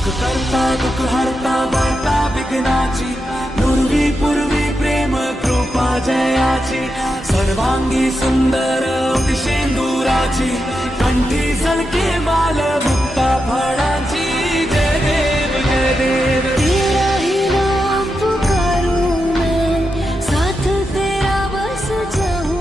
सुख करता दुख हरता वार्ता विघ्नाची पूर्वी पूर्वी प्रेम कृपा जयाची सर्वांगी सुंदर शेंदुराची कंठी झळके माल मुक्ता फळाची जय देव जय देव तेरा ही नाम पुकारूं मैं साथ तेरा बस जाऊं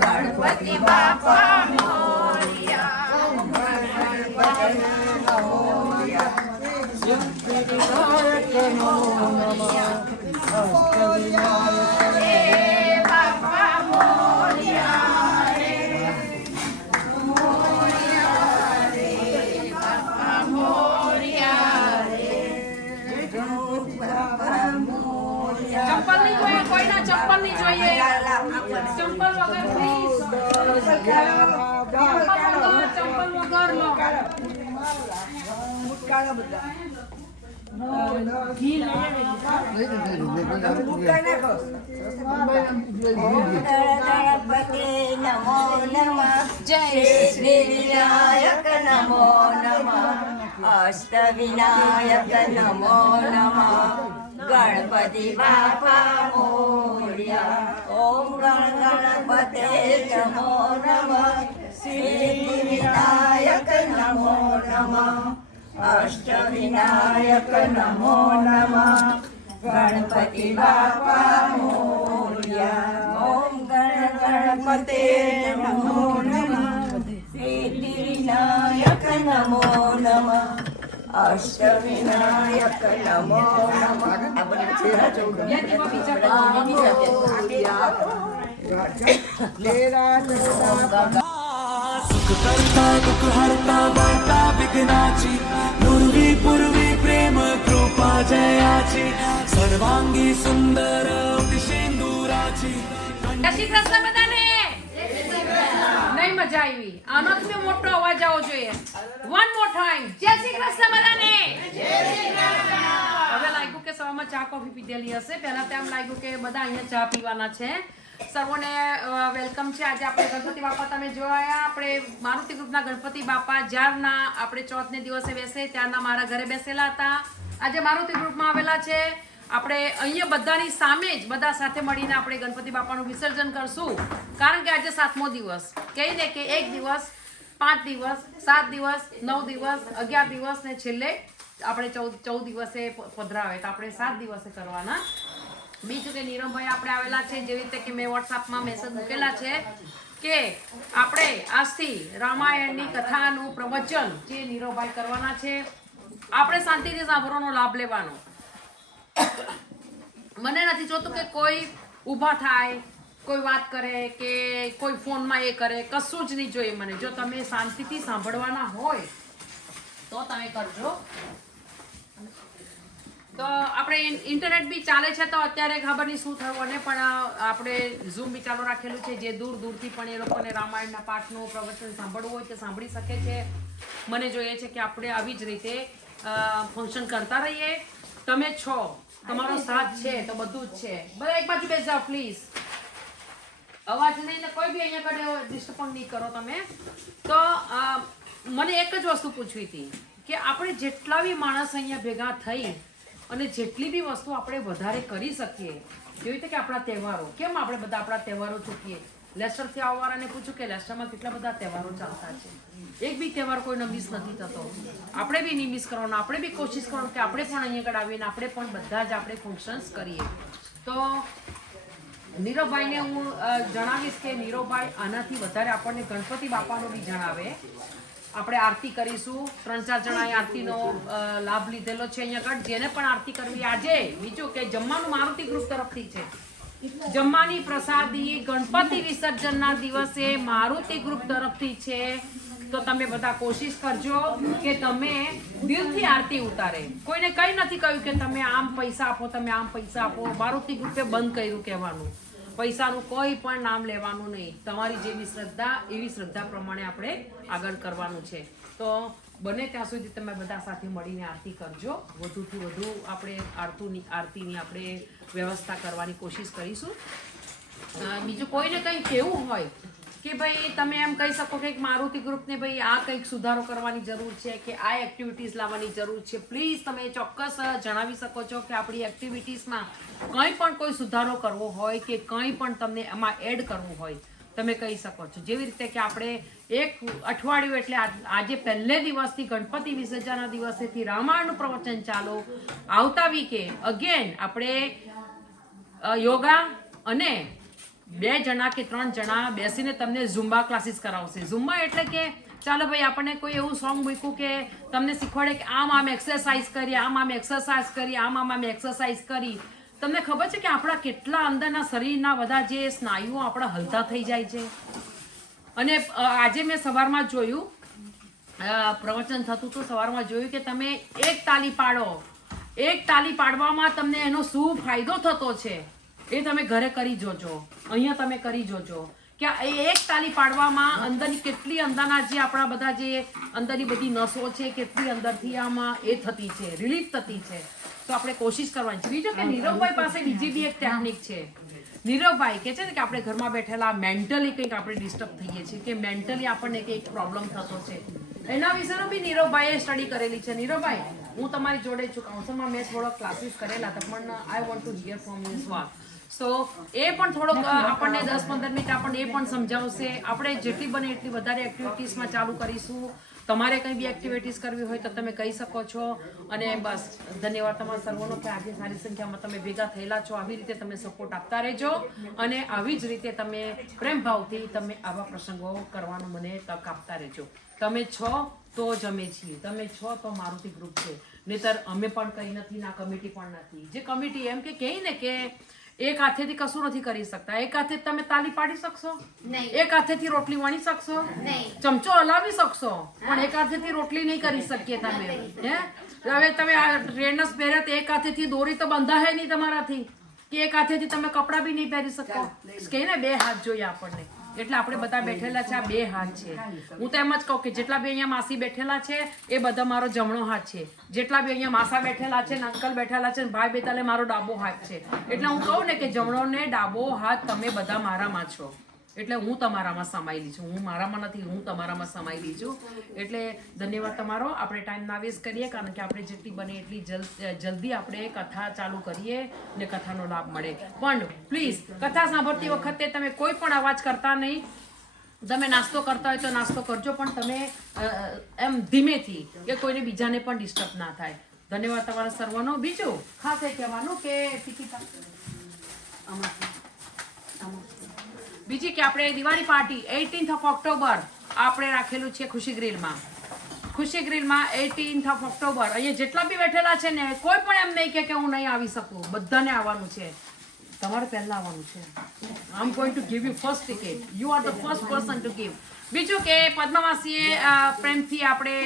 गणपति बापा मोरया चप्पल नहीं જોઈએ કોઈના ચપ્પલ નહીં જોઈએ ચપ્પલ વગર પ્લીઝ ચપ્પલ વગર નો મુટકાળા બધા ઘી લઈ ગણપતિ નમો નમઃ જય શ્રી વિનાયક નમો નમઃ અષ્ટવિનાયક નમો નમઃ ગણપતિ બાપા મોરયા ઓમ ગણપતે નમો નમઃ સિદ્ધિ વિનાયક નમો નમઃ અષ્ટવિનાયક નમો નમઃ ગણપતિ બાપા મોરયા ઓમ ગણપતે નમો નમઃ સિદ્ધિ વિનાયક નમો નમઃ અષ્ટવિનાયક નમો નમઃ सुख करता दुख हरता वार्ता विघ्नाची पूर्वी पूर्वी प्रेम कृपा जयाची सर्वांगी सुंदर शेंदुराची જય શ્રી કૃષ્ણ બધાને નહીં મજા આવી આનો તમે મોટો અવાજ આવવો જોઈએ વન મોર ટાઈમ જય શ્રી કૃષ્ણ બધાને જય શ્રી કૃષ્ણ હવે લાગ્યું કે સવારમાં ચા કોફી પીધેલી હશે પહેલા તો એમ લાગ્યું કે બધા અહીંયા ચા પીવાના છે સર્વોને વેલકમ છે આજે આપણે ગણપતિ બાપા તમે જોયા આપણે મારુતિ ગ્રુપના ગણપતિ બાપા જ્યારના આપણે ચોથને દિવસે બેસે ત્યારના મારા ઘરે બેસેલા હતા આજે મારુતિ ગ્રુપમાં આવેલા છે આપણે અહીંયા બધાની સામે જ બધા સાથે મળીને આપણે ગણપતિ બાપાનું વિસર્જન કરશું કારણ કે આજે 7મો દિવસ કહીને કે 1 દિવસ 5 દિવસ 7 દિવસ 9 દિવસ 11 દિવસ ને છેલ્લે આપણે 14 દિવસે પધરાવે તો આપણે 7 દિવસે કરવાના બીજું કે નીરવભાઈ આપણે આવેલા છે જેવી રીતે કે મેં વોટ્સઅપમાં મેસેજ મૂકેલા છે કે આપણે આજથી રામાયણની કથાનું પ્રવચન જે નીરવભાઈ કરવાના છે આપણે શાંતિથી સાંભળવાનો લાભ લેવાનો મને નથી જોતું કે કોઈ ઊભા થાય કોઈ વાત કરે કે કોઈ ફોનમાં એ કરે કશું જ નહીં જોઈએ મને જો તમે શાંતિથી સાંભળવાના હોય તો તમે કરજો તો આપણે ઇન્ટરનેટ બી ચાલે છે તો અત્યારે ખબર નહીં શું થયું અને પણ આપણે ઝૂમ બી ચાલુ રાખેલું છે જે દૂર દૂરથી પણ એ લોકોને રામાયણના પાઠનું પ્રવચન સાંભળવું હોય તે સાંભળી શકે છે મને જોઈએ છે કે આપણે આવી જ રીતે ફંક્શન કરતા રહીએ તમે છો તમારો સાથ છે તો બધું જ છે બધા એક બાજુ બેસી જાઓ પ્લીઝ અવાજ નહીં ને કોઈ બી અહીંયા કડે ડિસ્ટર્બ નહીં કરો તમે તો મને એક જ વસ્તુ પૂછવી હતી કે આપણે જેટલા બી માણસ અહીંયા ભેગા થઈ અને જેટલી બી વસ્તુ આપણે વધારે કરી શકીએ, જેવી રીતે કે આપણા તહેવારો, કેમ આપણે બધા આપણા તહેવારો ચૂકીએ? લેસ્ટરથી આવવાવાળાને પૂછું કે લેસ્ટરમાં કેટલા બધા તહેવારો ચાલતા છે, એક બી તહેવાર કોઈનો મિસ નથી થતો. આપણે બી નહીં મિસ કરવાનો, આપણે બી કોશિશ કરવાનું કે આપણે પણ અહીંયા આગળ આવીને આપણે પણ બધા જ આપણે ફંક્શન્સ કરીએ. તો નીરવભાઈને હું જણાવીશ કે નીરવભાઈ આનાથી વધારે આપણને ગણપતિ બાપાનો બી જણાવે. આપણે આરતી કરીશું, 3-4 જણાએ આરતીનો લાભ લીધેલો છે અહીંયા આગળ. જેને પણ આરતી કરવી આજે, બીજું કે જમવાનું મારુતિ ગ્રુપ તરફથી છે. જમવાની પ્રસાદી ગણપતિ વિસર્જનના દિવસે મારુતિ ગ્રુપ તરફથી છે. તો તમે બધા કોશિશ કરજો કે તમે દિલથી આરતી ઉતારે. કોઈને કંઈ નથી કહ્યું કે તમે આમ પૈસા આપો, તમે આમ પૈસા આપો. મારુતિ ગ્રુપે બંધ કર્યું કહેવાનું, પૈસાનું કોઈ પણ નામ લેવાનું નહીં. તમારી જેવી શ્રદ્ધા એવી શ્રદ્ધા પ્રમાણે આપણે આગળ કરવાનું છે. તો બને ત્યાં સુધી તમે બધા સાથે મળીને આરતી કરજો. વધુથી વધુ આપણે આરતીની આપણે વ્યવસ્થા કરવાની કોશિશ કરીશું. બીજું કોઈને કંઈ કહેવું હોય કે ભાઈ તમે એમ કહી શકો કે મારુતિ ગ્રુપને ભાઈ આ કંઈક સુધારો કરવાની જરૂર છે કે આ એક્ટિવિટીઝ લાવવાની જરૂર છે, પ્લીઝ તમે ચોક્કસ જણાવી શકો છો કે આપણી એક્ટિવિટીઝમાં કંઈ પણ કોઈ સુધારો કરવો હોય કે કંઈ પણ તમને એમાં એડ કરવું હોય તમે કહી શકો છો. જેવી રીતે કે આપણે એક અઠવાડિયું એટલે આજે પહેલે દિવસથી ગણપતિ વિસર્જનના દિવસેથી રામાયણનું પ્રવચન ચાલો. આવતા વીકે અગેન આપણે યોગા અને 2 જણા કે 3 જણા બેસીને તમને ઝુમ્બા ક્લાસીસ કરાવશે. ઝુમ્બા એટલે કે ચાલો ભાઈ આપણને કોઈ એવું સોંગ મૂક્યું કે તમને શીખવાડે કે આમ એક્સરસાઇઝ કરી, આમ એક્સરસાઇઝ કરી, આમ એક્સરસાઇઝ કરી. તમને ખબર છે કે આપણા કેટલા અંદરના શરીરના બધા જે સ્નાયુઓ આપણા હલતા થઈ જાય છે. અને આજે મેં સવારમાં જોયું, પ્રવચન થતું હતું, સવારમાં જોયું કે તમે એક તાલી પાડો, એક તાલી પાડવામાં તમને એનો શું ફાયદો થતો છે એ તમે ઘરે કરી જોજો, અહીંયા તમે કરી જોજો કે એક તાલી પાડવામાં અંદરની કેટલી અંદરના જે આપણા બધા જે અંદરની બધી નસો છે કેટલી અંદરથી આમાં એ થતી છે, રિલીફ થતી છે. તો આપણે કોશિશ કરવાની છે. બીજું કે નીરવભાઈ પાસે બીજી બી એક ટેકનિક છે. નીરવભાઈ કે છે ને કે આપણે ઘરમાં બેઠેલા મેન્ટલી કંઈક આપણે ડિસ્ટર્બ થઈએ છીએ કે મેન્ટલી આપણને કંઈક પ્રોબ્લેમ થતો છે, એના વિશેનો બી નીરવભાઈએ સ્ટડી કરેલી છે. નીરવભાઈ, હું તમારી જોડે છું, કાઉન્સલમાં મેં થોડોક ક્લાસીસ કરેલા હતા, પણ I want to here from you વાત. સો એ પણ થોડોક આપણને 10-15 મિનિટ આપણને એ પણ સમજાવશે. આપણે જેટલી બને એટલી વધારે એક્ટિવિટીઝમાં ચાલુ કરીશું. તમારે કંઈ બી એક્ટિવિટીઝ કરવી હોય તો તમે કહી શકો છો. અને બસ ધન્યવાદ તમારા સર્વનો કે આજે સારી સંખ્યામાં તમે ભેગા થયેલા છો. આવી રીતે તમે સપોર્ટ આપતા રહેજો અને આવી જ રીતે તમે પ્રેમ ભાવથી તમે આવા પ્રસંગો કરવાનો મને તક આપતા રહેજો. તમે છો તો જ અમે છીએ, તમે છો તો મારુતિ ગ્રુપ છે, નહીતર અમે પણ કંઈ નથી, ના કમિટી પણ નથી. જે કમિટી એમ કે કહે ને કે એક હાથેથી કશું નથી કરી શકતા. એક હાથે તમે તાલી પાડી શકશો, એક હાથેથી રોટલી વણી શકશો, ચમચો હલાવી શકશો, પણ એક હાથેથી રોટલી નહીં કરી શકીએ તમે. હવે તમે આ ટ્રેનર્સ પહેર્યા તો એક હાથેથી દોરી તો બંધાય નહીં તમારાથી, કે એક હાથેથી તમે કપડાં બી નહીં પહેરી શકો. કે ને 2 હાથ જોઈએ આપણને. એટલે આપણે બધા બેઠેલા છે, આ 2 હાથ છે. હું તો એમ જ કહું કે જેટલા બી અહીંયા માસી બેઠેલા છે એ બધા મારો જમણો હાથ છે. જેટલા બી અહીંયા માસા બેઠેલા છે, અંકલ બેઠેલા છે, ભાઈ બેઠેલા મારો ડાબો હાથ છે. એટલે હું કહું ને કે જમણો ને ડાબો હાથ તમે બધા મારામાં છો. એટલે હું તમારામાં સમાયેલી છું, હું મારામાં નથી, હું તમારામાં સમાયેલી છું. એટલે ધન્યવાદ તમારો. આપણે ટાઈમ ના વેસ્ટ કરીએ, કારણ કે આપણે જેટલી બને એટલી જલ્દી આપણે કથા ચાલુ કરીએ ને કથાનો લાભ મળે. પણ પ્લીઝ કથા સાંભળતી વખતે તમે કોઈ પણ અવાજ કરતા નહીં. તમે નાસ્તો કરતા હોય તો નાસ્તો કરજો, પણ તમે એમ ધીમેથી કે કોઈને બીજાને પણ ડિસ્ટર્બ ના થાય. ધન્યવાદ તમારા સર્વનો. બીજું ખાસ એ કહેવાનું કે બીજી કે આપણે Diwali party 18th of October આપણે રાખેલું છે ખુશી ગ્રીલમાં. ખુશી ગ્રીલમાં 18th of October અહીંયા જેટલા બી બેઠેલા છે ને કોઈ પણ એમ નહીં કે હું નહીં આવી શકું, બધાને આવવાનું છે. તમારે પહેલા આવવાનું છે. I am going to give you first ticket. You are the first person to give. બીજું કે પદ્માવાસીએ પ્રેમથી આપણે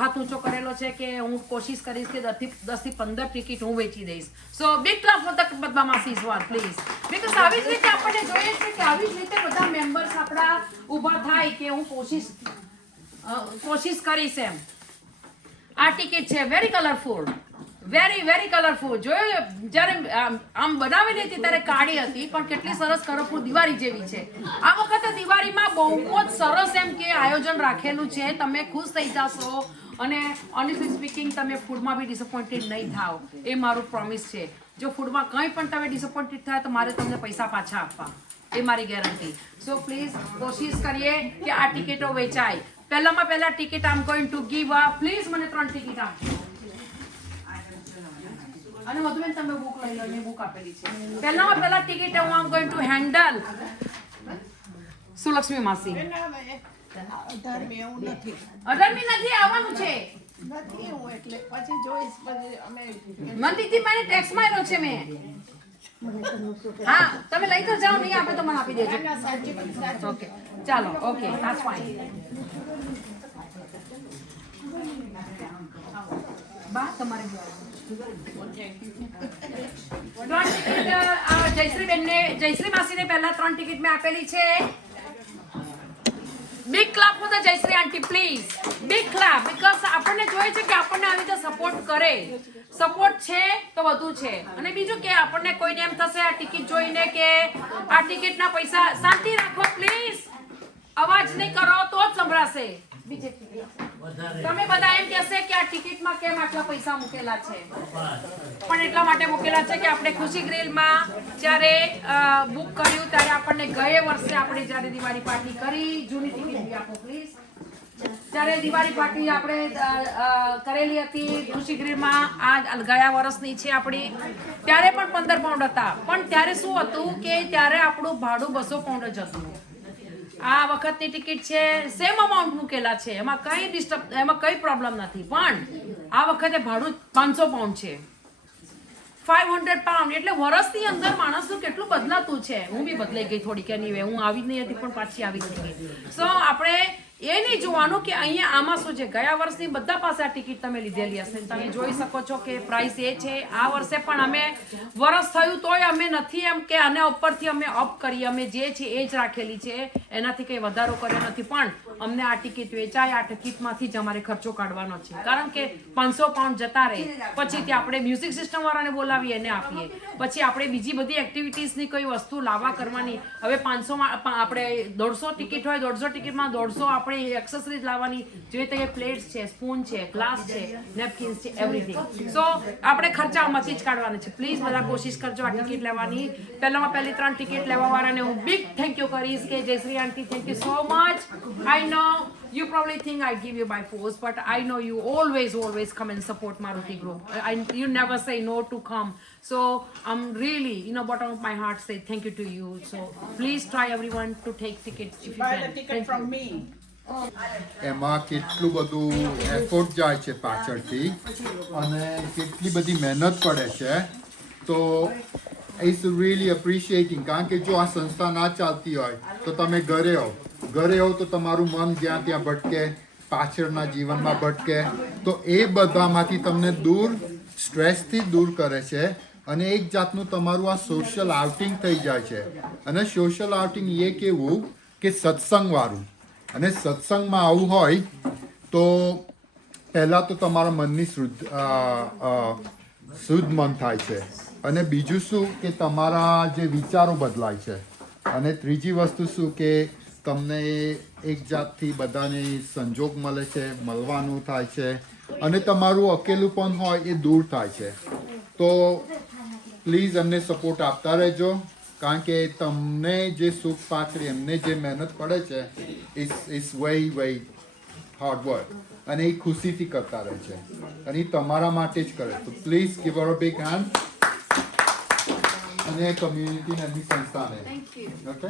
હાથ ઊંચો કરેલો છે કે હું કોશિશ કરીશ કે 10 થી 15 ટિકિટ હું વેચી દઈશ. So big clap for the પદ્માવાસીઝ વન પ્લીઝ. બીકોઝ આવી જ રીતે આપણને જોઈએ છે કે આવી જ રીતે બધા મેમ્બર્સ આપણા ઊભા થાય કે હું કોશિશ કરીશ એમ. આ ટિકિટ છે very colourful, very very colourful. જોયો જ્યારે આમ બનાવેલી હતી ત્યારે કાળી હતી, પણ કેટલી સરસ કલરફુલ દિવાળી જેવી છે. આ વખતે દિવાળીમાં બહુ જ સરસ એમ કે આયોજન રાખેલું છે. તમે ખુશ થઈ જશો અને ઓનેસ્ટલી સ્પીકિંગ તમે ફૂડમાં બી ડિસઅપોઇન્ટેડ નહીં થાવ, એ મારું પ્રોમિસ છે. જો ફૂડમાં કંઈ પણ તમે ડિસઅપોઇન્ટેડ થાય તો મારે તમને પૈસા પાછા આપવા, એ મારી ગેરંટી. સો પ્લીઝ કોશિશ કરીએ કે આ ટિકિટો વેચાય. પહેલા ticket I am going to give please મને 3 ટિકિટ આપજો. અને મધુબેન તમે બુક લઈ લો, મેં બુક આપેલી છે. પહેલા ટિકિટ હું આમ ગોઈંગ ટુ હેન્ડલ સુલક્ષ્મી માસી. 18મી એવું નથી, 18મી નથી, આવવાનું છે. નથી હું એટલે પછી જોઈશ. પછી અમે મંદિરથી મને ટેક્સ માર્યો છે મેં. હા તમે લઈ તો જાઓ, નહીં આપે તો મને આપી દેજો. ઓકે ચાલો, ઓકે ધેટ્સ ફાઇન. બા તમારે જયશ્રી માસીને પહેલા 3 ટિકિટ મેં આપેલી છે. Big clap for the Jayshree aunty please, big clap. Because આપણને જોઈએ છે કે આપણને આવી રીતે સપોર્ટ કરે. સપોર્ટ છે તો વધુ છે. અને બીજું કે આપણને કોઈને એમ થશે આ ટિકિટ જોઈને કે આ ટિકિટના પૈસા, શાંતિ રાખો પ્લીઝ, અવાજ નહીં કરો તો જ સંભળાશે. તમે બધા એમ કહેશે કે આ ટિકિટમાં કેમ આટલા પૈસા મૂકેલા છે, પણ એટલા માટે મૂકેલા છે કે આપણે ખુશી ગ્રીલમાં જ્યારે બુક કર્યું ત્યારે આપણને ગયા વર્ષે આપણે જ્યારે દિવાળી પાર્ટી કરી, જૂની ટિકિટ બી આપો પ્લીઝ. જ્યારે દિવાળી પાર્ટી આપણે કરેલી હતી ખુશી ગ્રીલમાં, આ ગયા વર્ષની છે આપણી, ત્યારે પણ 15 પાઉન્ડ હતા. પણ ત્યારે શું હતું કે ત્યારે આપણું ભાડું 200 પાઉન્ડ જ હતું. આ વખતની ટિકિટ છે સેમ અમાઉન્ટ મૂકેલા છે, એમાં કઈ પ્રોબ્લેમ નથી. પણ આ વખતે ભાડું 500 પાઉન્ડ છે, 500 પાઉન્ડ. એટલે વર્ષની અંદર માણસનું કેટલું બદલાતું છે. હું બી બદલાઈ ગઈ થોડીક, એની હું આવી જ નહીં હતી પણ પાછી આવી થઈ ગઈ. સો આપણે એ નહીં જોવાનું કે અહીંયા આમાં શું છે. ગયા વર્ષની બધા પાસે આ ટિકિટ તમે લીધેલી હશે, તમે જોઈ શકો છો કે પ્રાઇસ એ છે. આ વર્ષે પણ અમે વર્ષ થયું તોય અમે નથી એમ કે આના ઉપરથી અમે અપ કરી, અમે જે છે એ જ રાખેલી છે, એનાથી કંઈ વધારો કર્યો નથી. પણ અમને આ ટિકિટ વેચાય, આ ટિકિટમાંથી જ અમારે ખર્ચો કાઢવાનો છે. કારણ કે 500 પાઉન્ડ જતા રહે, પછી ત્યાં આપણે મ્યુઝિક સિસ્ટમ વાળાને બોલાવીએ, એને આપીએ, પછી આપણે બીજી બધી એક્ટિવિટીઝની કોઈ વસ્તુ લાવવા કરવાની. હવે 500માં આપણે 150 ટિકિટ હોય, 150 ટિકિટમાં 150 આપણે એક્સેસરીઝ લાવવાની જોઈએ. તો એ પ્લેટ્સ છે, સ્પૂન છે, ગ્લાસ છે, નેપકિન્સ છે, એવરીથિંગ. સો આપણે ખર્ચા આમાંથી જ કાઢવાના છે. પ્લીઝ બધા કોશિશ કરજો આ ટિકિટ લેવાની. પહેલી 3 ટિકિટ લેવા વાળાને હું બિગ થેન્ક યુ કરીશ કે Jayshree aunty, thank you so much. I know you probably think I give you by force, but I know you always come and support Maruti Group. You never say no to come. So I'm really, bottom of my heart say thank you to you. So please try everyone to take tickets if you buy can. the ticket from me. એમાં કેટલું બધું effort જાય છે પાછળથી અને કેટલી બધી મહેનત પડે છે. તો ઇટ્સ રિયલી એપ્રિશિએટિંગ. કારણ કે જો આ સંસ્થા ના ચાલતી હોય તો તમે ઘરે હો તો તમારું મન જ્યાં ત્યાં ભટકે, પાછળના જીવનમાં ભટકે. તો એ બધામાંથી તમને સ્ટ્રેસથી દૂર કરે છે અને એક જાતનું તમારું આ સોશિયલ આઉટિંગ થઈ જાય છે. અને સોશિયલ આઉટિંગ એ કેવું કે સત્સંગવાળું. અને સત્સંગમાં આવું હોય તો પહેલાં તો તમારા મનની શુદ્ધ મન થાય છે, અને બીજું શું કે તમારા જે વિચારો બદલાય છે, અને ત્રીજી વસ્તુ શું કે તમને એક જાતથી બધાને સંજોગ મળે છે, મળવાનું થાય છે, અને તમારું અકેલુંપણ હોય એ દૂર થાય છે. તો પ્લીઝ અમને સપોર્ટ આપતા રહેજો, કારણ કે તમને જે સુખ પાછળ એમને જે મહેનત પડે છે ઇટ્સ વેરી હાર્ડ વર્ક, અને એ ખુશીથી કરતા રહે છે, અને એ તમારા માટે જ કરે. તો please give a big hand અને કમ્યુનિટીને એમની સંસ્થાને. ઓકે.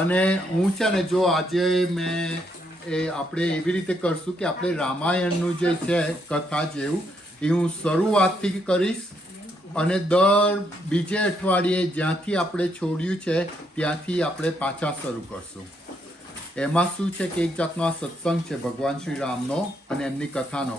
અને હું છે ને જો આજે આપણે એવી રીતે કરશું કે આપણે રામાયણનું જે છે કથા જેવું એ હું શરૂઆતથી કરીશ, અને દર બીજે અઠવાડિયે જ્યાંથી આપણે છોડ્યું છે ત્યાંથી આપણે પાછા શરૂ કરશું. એમાં શું છે કે એક જાતનો આ સત્સંગ છે ભગવાન શ્રી રામનો અને એમની કથાનો,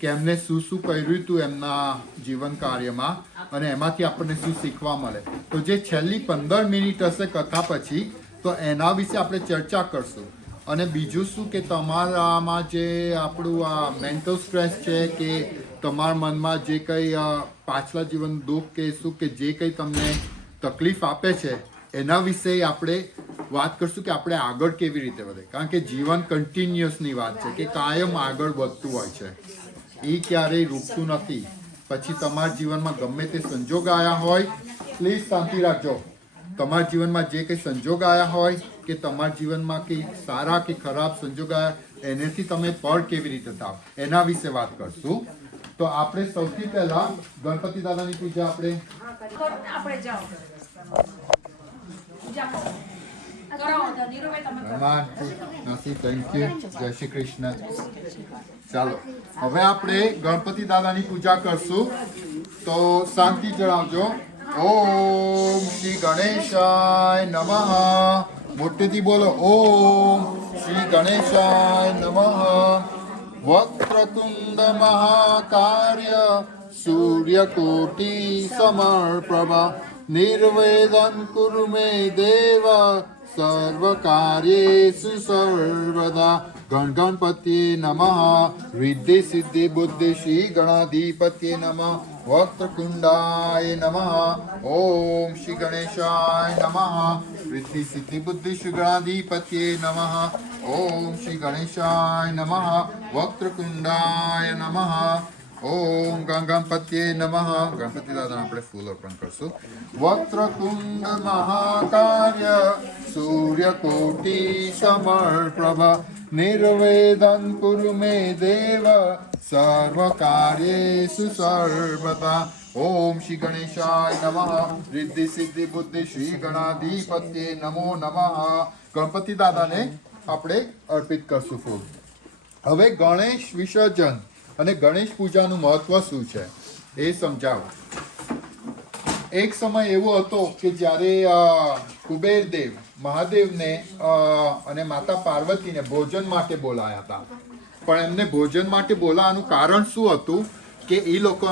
કે એમને શું કર્યું હતું એમના જીવન કાર્યમાં, અને એમાંથી આપણને શું શીખવા મળે. તો જે છેલ્લી 15 મિનિટ હશે કથા પછી, તો એના વિશે આપણે ચર્ચા કરશું. અને બીજું શું કે તમારામાં જે આપણું આ મેન્ટલ સ્ટ્રેસ છે કે તમારા મનમાં જે કંઈ પાછલા જીવન દુઃખ કે સુખ કે જે કંઈ તમને તકલીફ આપે છે એના વિશે આપણે વાત કરશું કે આપણે આગળ કેવી રીતે વધે. કારણ કે જીવન કન્ટિન્યુઅસની વાત છે કે કાયમ આગળ વધતું હોય છે, એ ક્યારેય રૂકતું નથી. પછી તમારા જીવનમાં ગમે તે સંજોગ આવ્યા હોય, પ્લીઝ શાંતિ રાખજો. તમારા જીવનમાં જે કંઈ સંજોગ આવ્યા હોય કે તમારા જીવનમાં કંઈ સારા કે ખરાબ સંજોગ આવ્યા, એનાથી તમે પર કેવી રીતે થાવ એના વિશે વાત કરશું. તો આપણે સૌથી પહેલા ગણપતિ દાદાની પૂજા આપણે જાઓ પૂજા કરો. નીરુભાઈ તમે કરો. Thank you. જય શ્રી કૃષ્ણ. ચાલો હવે આપણે ગણપતિ દાદાની પૂજા કરશું. તો શાંતિ જણાવજો. ઓમ શ્રી ગણેશાય નમઃ. મોટેથી બોલો. ઓમ શ્રી ગણેશાય નમઃ. વક્રતુંડ મહાકાર્ય સૂર્યકોટિ સમર્પ્રભા નિર્વેદન કુરુ મે દેવ સર્વકાર્યેષુ સર્વદા. ગણ ગણપતિએ નમઃ. રિદ્ધિ સિદ્ધિ બુદ્ધિ શ્રી ગણાધિપત્યે નમઃ. વક્રતુંડાય નમઃ. ઓમ શ્રી ગણેશાય નમઃ. રિદ્ધિ સિદ્ધિ બુદ્ધિ શ્રી ગણાધિપત્યે નમઃ. ઓમ શ્રી ગણેશાય નમઃ. વક્રતુંડાય નમઃ. ઓમ ગણપતિએ નમઃ. ગણપતિ દાદાને આપણે ફૂલ અર્પણ કરશું. વક્રતુંડ મહાકાર્ય સૂર્યકોટિ સમર્પ્રભા નિર્વેદન કુરુ મે દેવ સર્વકાર્યેષુ સર્વદા. ઓમ શ્રી ગણેશાય નમઃ. રિદ્ધિ સિદ્ધિ બુદ્ધિ શ્રી ગણાધિપત્યે નમો નમઃ. ગણપતિ દાદાને આપણે અર્પિત કરશું ફૂલ. હવે ગણેશ વિસર્જન અને ગણેશ પૂજાનું મહત્વ શું છે એ સમજાવો. એક સમય એવો હતો કે જ્યારે કુબેરદેવ મહાદેવને અને માતા પાર્વતીને ભોજન માટે બોલાયા હતા. પણ એમને ભોજન માટે બોલાવાનું કારણ શું હતું કે એ લોકો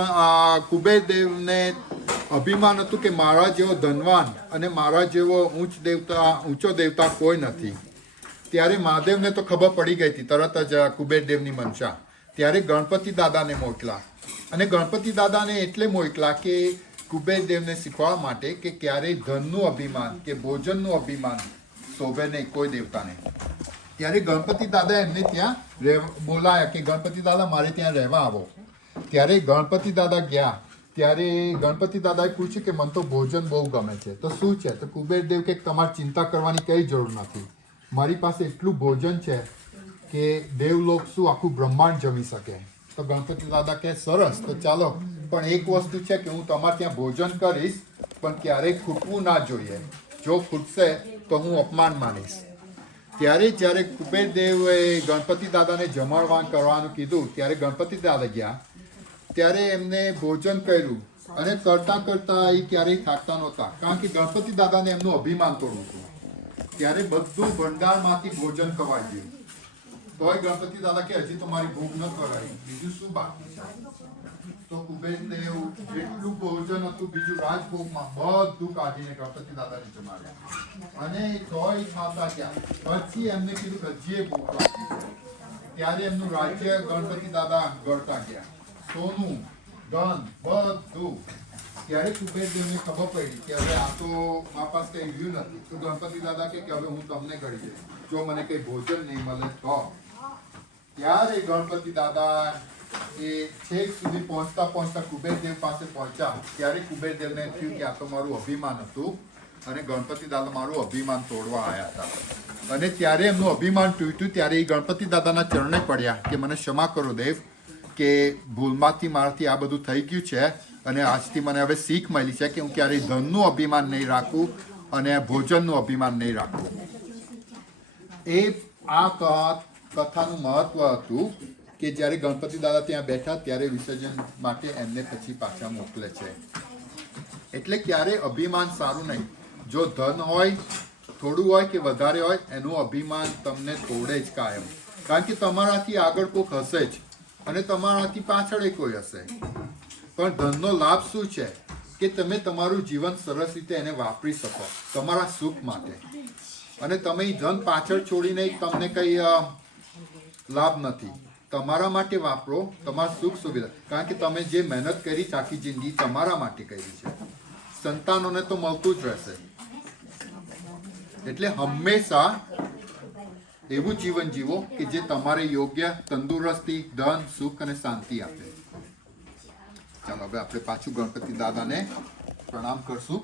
કુબેરદેવને અભિમાન હતું કે મારા જેવો ધનવાન અને મારા જેવો ઊંચો દેવતા કોઈ નથી. ત્યારે મહાદેવને તો ખબર પડી ગઈ હતી તરત જ કુબેરદેવની મનસા. ત્યારે ગણપતિ દાદાને મોકલા. અને ગણપતિ દાદાને એટલે મોકલા કે કુબેરદેવને શીખવાડવા માટે કે ક્યારેય ધનનું અભિમાન કે ભોજનનું અભિમાન શોભે નહીં કોઈ દેવતાને. ત્યારે ગણપતિ દાદા એમને ત્યાં બોલાયા કે ગણપતિ દાદા મારે ત્યાં રહેવા આવો. ત્યારે ગણપતિ દાદા ગયા. ત્યારે ગણપતિ દાદાએ પૂછ્યું કે મને તો ભોજન બહુ ગમે છે. તો શું છે? તો કુબેરદેવ કે તમારે ચિંતા કરવાની કઈ જરૂર નથી. મારી પાસે એટલું ભોજન છે કે દેવલોક શું આખું બ્રહ્માંડ જમી શકે. તો ગણપતિ દાદા કહે સરસ, તો ચાલો, પણ એક વસ્તુ છે કે હું તમારે ત્યાં ભોજન કરીશ પણ ક્યારેય ખૂટવું ના જોઈએ. જો ખૂટશે તો હું અપમાન માનીશ. ત્યારે જ્યારે કુબેરદેવે ગણપતિ દાદાને જમાડવાન કરવાનું કીધું ત્યારે ગણપતિ દાદા ગયા. ત્યારે એમને ભોજન કર્યું અને કરતા કરતા એ ક્યારેય થાકતા નહોતા. કારણ કે ગણપતિ દાદાને એમનું અભિમાન તોડવું હતું. ત્યારે બધું ભંડારમાંથી ભોજન ખવાઈ ગયું. તોય ગણપતિ દાદા કે હજી તો મારી ભૂખ ન કરાઈ, બીજું શું બાકી છે? તો કુબેરદેવ જેટલું ભોજન હતું બીજું રાજભોગમાં બધું કાઢીને ગણપતિ દાદાને જમાડ્યા. અને તોય ખાતા ગયા. પછી એમને કીધું કે હજી ભૂખ લાગી છે. ત્યારે એમનું રાજ્ય ગણપતિ દાદા ગળતા ગયા. સોનું ધન બધું. ત્યારે કુબેરદેવને ખબર પડી કે હવે આ તો મારા પાસે કઈ રહ્યું નથી. તો ગણપતિ દાદા કે હવે હું તમને ગળી દઈશ જો મને કઈ ભોજન નહીં મળે તો. ત્યારે ગણપતિ દાદા એ છેક સુધી પહોંચતા પહોંચતા કુબેરદેવ પાસે પહોંચ્યા. ત્યારે કુબેરદેવને થયું કે આ તો મારું અભિમાન હતું અને ગણપતિ દાદા મારું અભિમાન તોડવા આવ્યા હતા. અને ત્યારે એમનું અભિમાન તૂટ્યું. ત્યારે એ ગણપતિ દાદાના ચરણે પડ્યા કે મને ક્ષમા કરો દેવ, કે ભૂલમાંથી મારાથી આ બધું થઈ ગયું છે અને આજથી મને હવે શીખ મળી છે કે હું ક્યારેય ધનનું અભિમાન નહીં રાખું અને ભોજનનું અભિમાન નહીં રાખું. એ આ કથાનું મહત્વ હતું કે જ્યારે ગણપતિ દાદા ત્યાં બેઠા ત્યારે વિસર્જન માટે એમને પછી પાછા મોકલે છે. એટલે ક્યારે અભિમાન સારું નહીં. જો ધન હોય, થોડું હોય કે વધારે હોય, એનું અભિમાન તમને તોડે જ કાયમ. કારણ કે તમારાથી આગળ કોઈક હશે જ અને તમારાથી પાછળ કોઈ હશે. પણ ધનનો લાભ શું છે કે તમે તમારું જીવન સરસ રીતે એને વાપરી શકો તમારા સુખ માટે. અને તમે એ ધન પાછળ છોડીને તમને કંઈ લાભ નથી. તમારા માટે વાપરો, તમારા સુખ સુવિધા. કારણ કે તમે જે મહેનત કરી છે આખી જિંદગી તમારા માટે કરી છે. સંતાનોને તો મળતું જ રહેશે. એટલે હંમેશા એવું જીવન જીવો કે જે તમારે યોગ્ય તંદુરસ્તી, ધન, સુખ અને શાંતિ આપે. ચાલો હવે આપણે પાછું ગણપતિ દાદાને પ્રણામ કરશું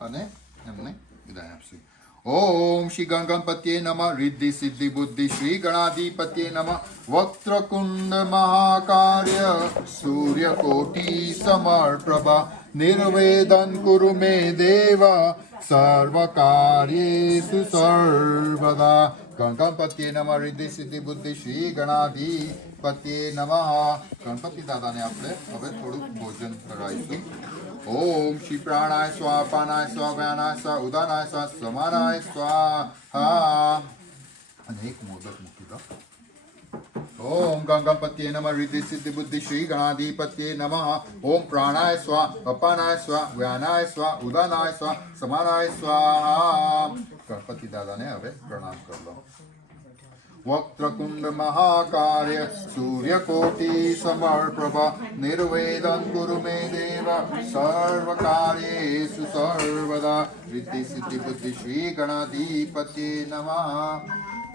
અને એમને વિદાય આપશું. ઓમ શ્રી ગણપતિએ નમઃ. રિદ્ધિ સિદ્ધિ બુદ્ધિ શ્રી ગણાધિપતિએ નમઃ. વક્રકુંડ મહાકાર્ય સૂર્યકોટી સમર્પ્રભા નિર્વેદન કુરુ મે દેવ સર્વકાર્યેષુ સર્વદા. ગણપતિએ નમઃ. રિદ્ધિ સિદ્ધિ બુદ્ધિ શ્રી ગણાધિપતિએ નમઃ. ગણપતિ દાદાને આપણે હવે થોડુંક ભોજન કરાવીશું. ઓમ શ્રી પ્રાણાય સ્વા, અપાનાય સ્વા, વ્યાનાય સ્વા, ઉદાનાય સ્વા, સમાનાય સ્વાહા. અને એક મોદક મૂકી દો. ઓમ ગંગપતિએ નમઃ. રિદ્ધિ સિદ્ધિ બુદ્ધિ શ્રી ગણાધિપતિએ નમઃ. ઓમ પ્રાણાય સ્વા, અપાનાય સ્વા, વ્યાનાય સ્વા, ઉદાનાય સ્વા, સમાનાય સ્વાહા. ગણપતિ દાદાને હવે પ્રણામ કરી લો. વક્રકુંડ મહાકાર્ય સૂર્યકોટી સમર્પ્રભા નિર્વેદન કુરુ મે દેવ સર્વકાર્યેષુ સર્વદા. રિદ્ધિ સિદ્ધિ બુદ્ધિ શ્રી ગણાધિપતિએ નમઃ.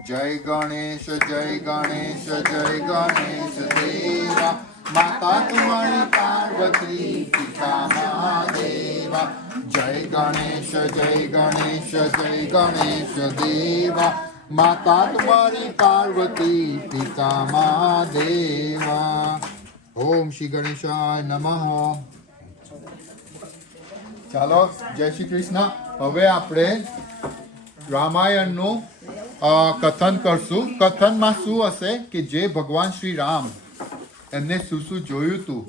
જય ગણેશ જય ગણેશ જય ગણેશ દેવા. માતા તુમારી પાર્વતી પિતા મહાદેવા. જય ગણેશ જય ગણેશ જય ગણેશ દેવા. માતા તુમારી પાર્વતી પિતા મહાદેવા. ઓમ શ્રી ગણેશાય નમઃ. ચાલો જય શ્રી કૃષ્ણ. હવે આપણે રામાયણનું કથન કરશું. કથનમાં શું હશે કે જે ભગવાન શ્રી રામ એમને શું જોયું હતું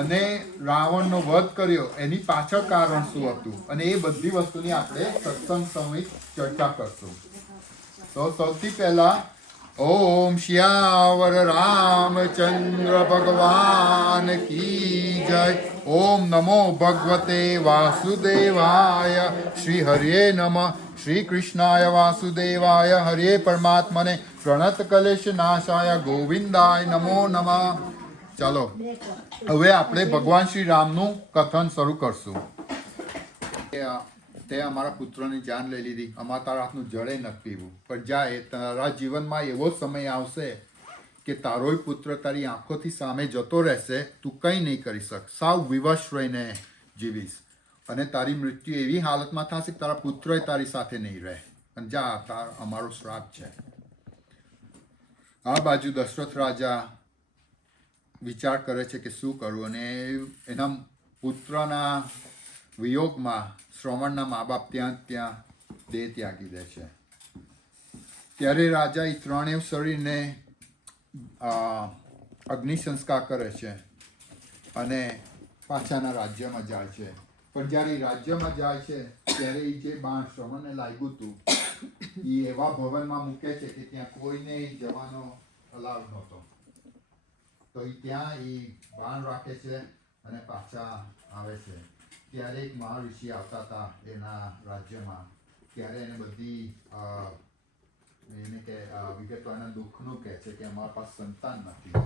અને રાવણનો વધ કર્યો એની પાછળ કારણ શું હતું અને એ બધી વસ્તુની આપણે સત્સંગ સહિત ચર્ચા કરશું. તો સૌથી પહેલા ઓમ શ્યાવર રામચંદ્ર ભગવાન કી જય. ઓમ નમો ભગવતે વાસુદેવાય. શ્રી હરિએ નમઃ. શ્રી કૃષ્ણાય વાસુદેવાય. હરિએ પરમાત્મને પ્રણત કલેશ નાશાય ગોવિંદાય નમો નમઃ. ચાલો હવે આપણે ભગવાન શ્રી રામનું કથન શરૂ કરશું. તે અમારા પુત્રની જાન લઈ લીધી, અમારા તારા હાથનું જળે નથી પીવું, પણ જાય તારા જીવનમાં એવો સમય આવશે કે તારોય પુત્ર તારી આંખોથી સામે જતો રહેશે, તું કંઈ નહીં કરી શક, સાવ વિવશ રહીને જીવીશ અને તારી મૃત્યુ એવી હાલતમાં થશે કે તારા પુત્રય તારી સાથે નહીં રહે. અને જા તાર અમારો શ્રાપ છે. આ બાજુ દશરથ રાજા વિચાર કરે છે કે શું કરવું અને એના પુત્રના વિયોગમાં શ્રવણના મા બાપ ત્યાં દેહ ત્યાગી દે છે. ત્યારે રાજા એ ત્રણેય શરીરને અગ્નિ સંસ્કાર કરે છે અને પાછાના રાજ્યમાં જાય છે. પણ જ્યારે એ રાજ્યમાં જાય છે ત્યારે એ જે બાણ શ્રવણને લાગ્યું હતું એ એવા ભવનમાં મૂકે છે કે ત્યાં કોઈને જવાનો અલાવ નહોતો. તો એ ત્યાં એ બાણ રાખે છે અને પાછા આવે છે. ત્યારે એક મહાઋષિ આવતા હતા એના રાજ્યમાં. ત્યારે એને બધી એને કે વિગતો એના દુઃખનું કહે છે કે અમારા પાસે સંતાન નથી,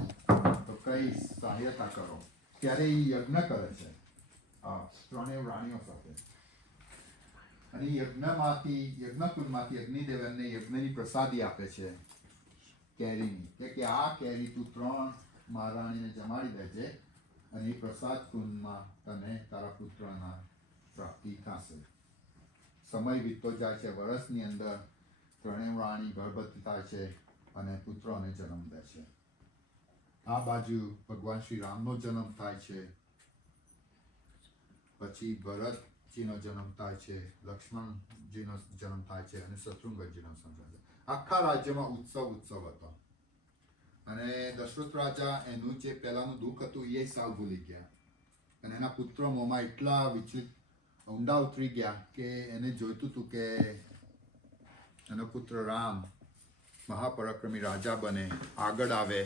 તો કઈ સહાયતા કરો. ત્યારે એ યજ્ઞ કરે છે ત્રણેય રાણીઓ સાથે અને યજ્ઞકુંડમાંથી અગ્નિદેવ એમને યજ્ઞની પ્રસાદી આપે છે કેરીની, કે આ કેરી તું 3 મહારાણીને જમાડી દેજે અને એ પ્રસાદ કુંડમાં તને તારા પુત્રના પ્રાપ્તિ થશે. સમય વીતતો જાય છે. વર્ષની અંદર ત્રણેય રાણી ગર્ભવતી થાય છે અને પુત્રોને જન્મ દે છે. આ બાજુ ભગવાન શ્રી રામનો જન્મ થાય છે, પછી ભરતજીનો જન્મ થાય છે, લક્ષ્મણજીનો જન્મ થાય છે અને શત્રુઘ્નજીનો જન્મ થાય છે. આખા રાજ્યમાં ઉત્સવ હતો અને દશરથ રાજા એનું જે પહેલાનું દુઃખ હતું એ સાવ ભૂલી ગયા અને એના પુત્રો મોંમાં એટલા વિચલિત ઊંડા ઉતરી ગયા કે એને જોઈતું હતું કે એનો પુત્ર રામ મહાપરાક્રમી રાજા બને, આગળ આવે.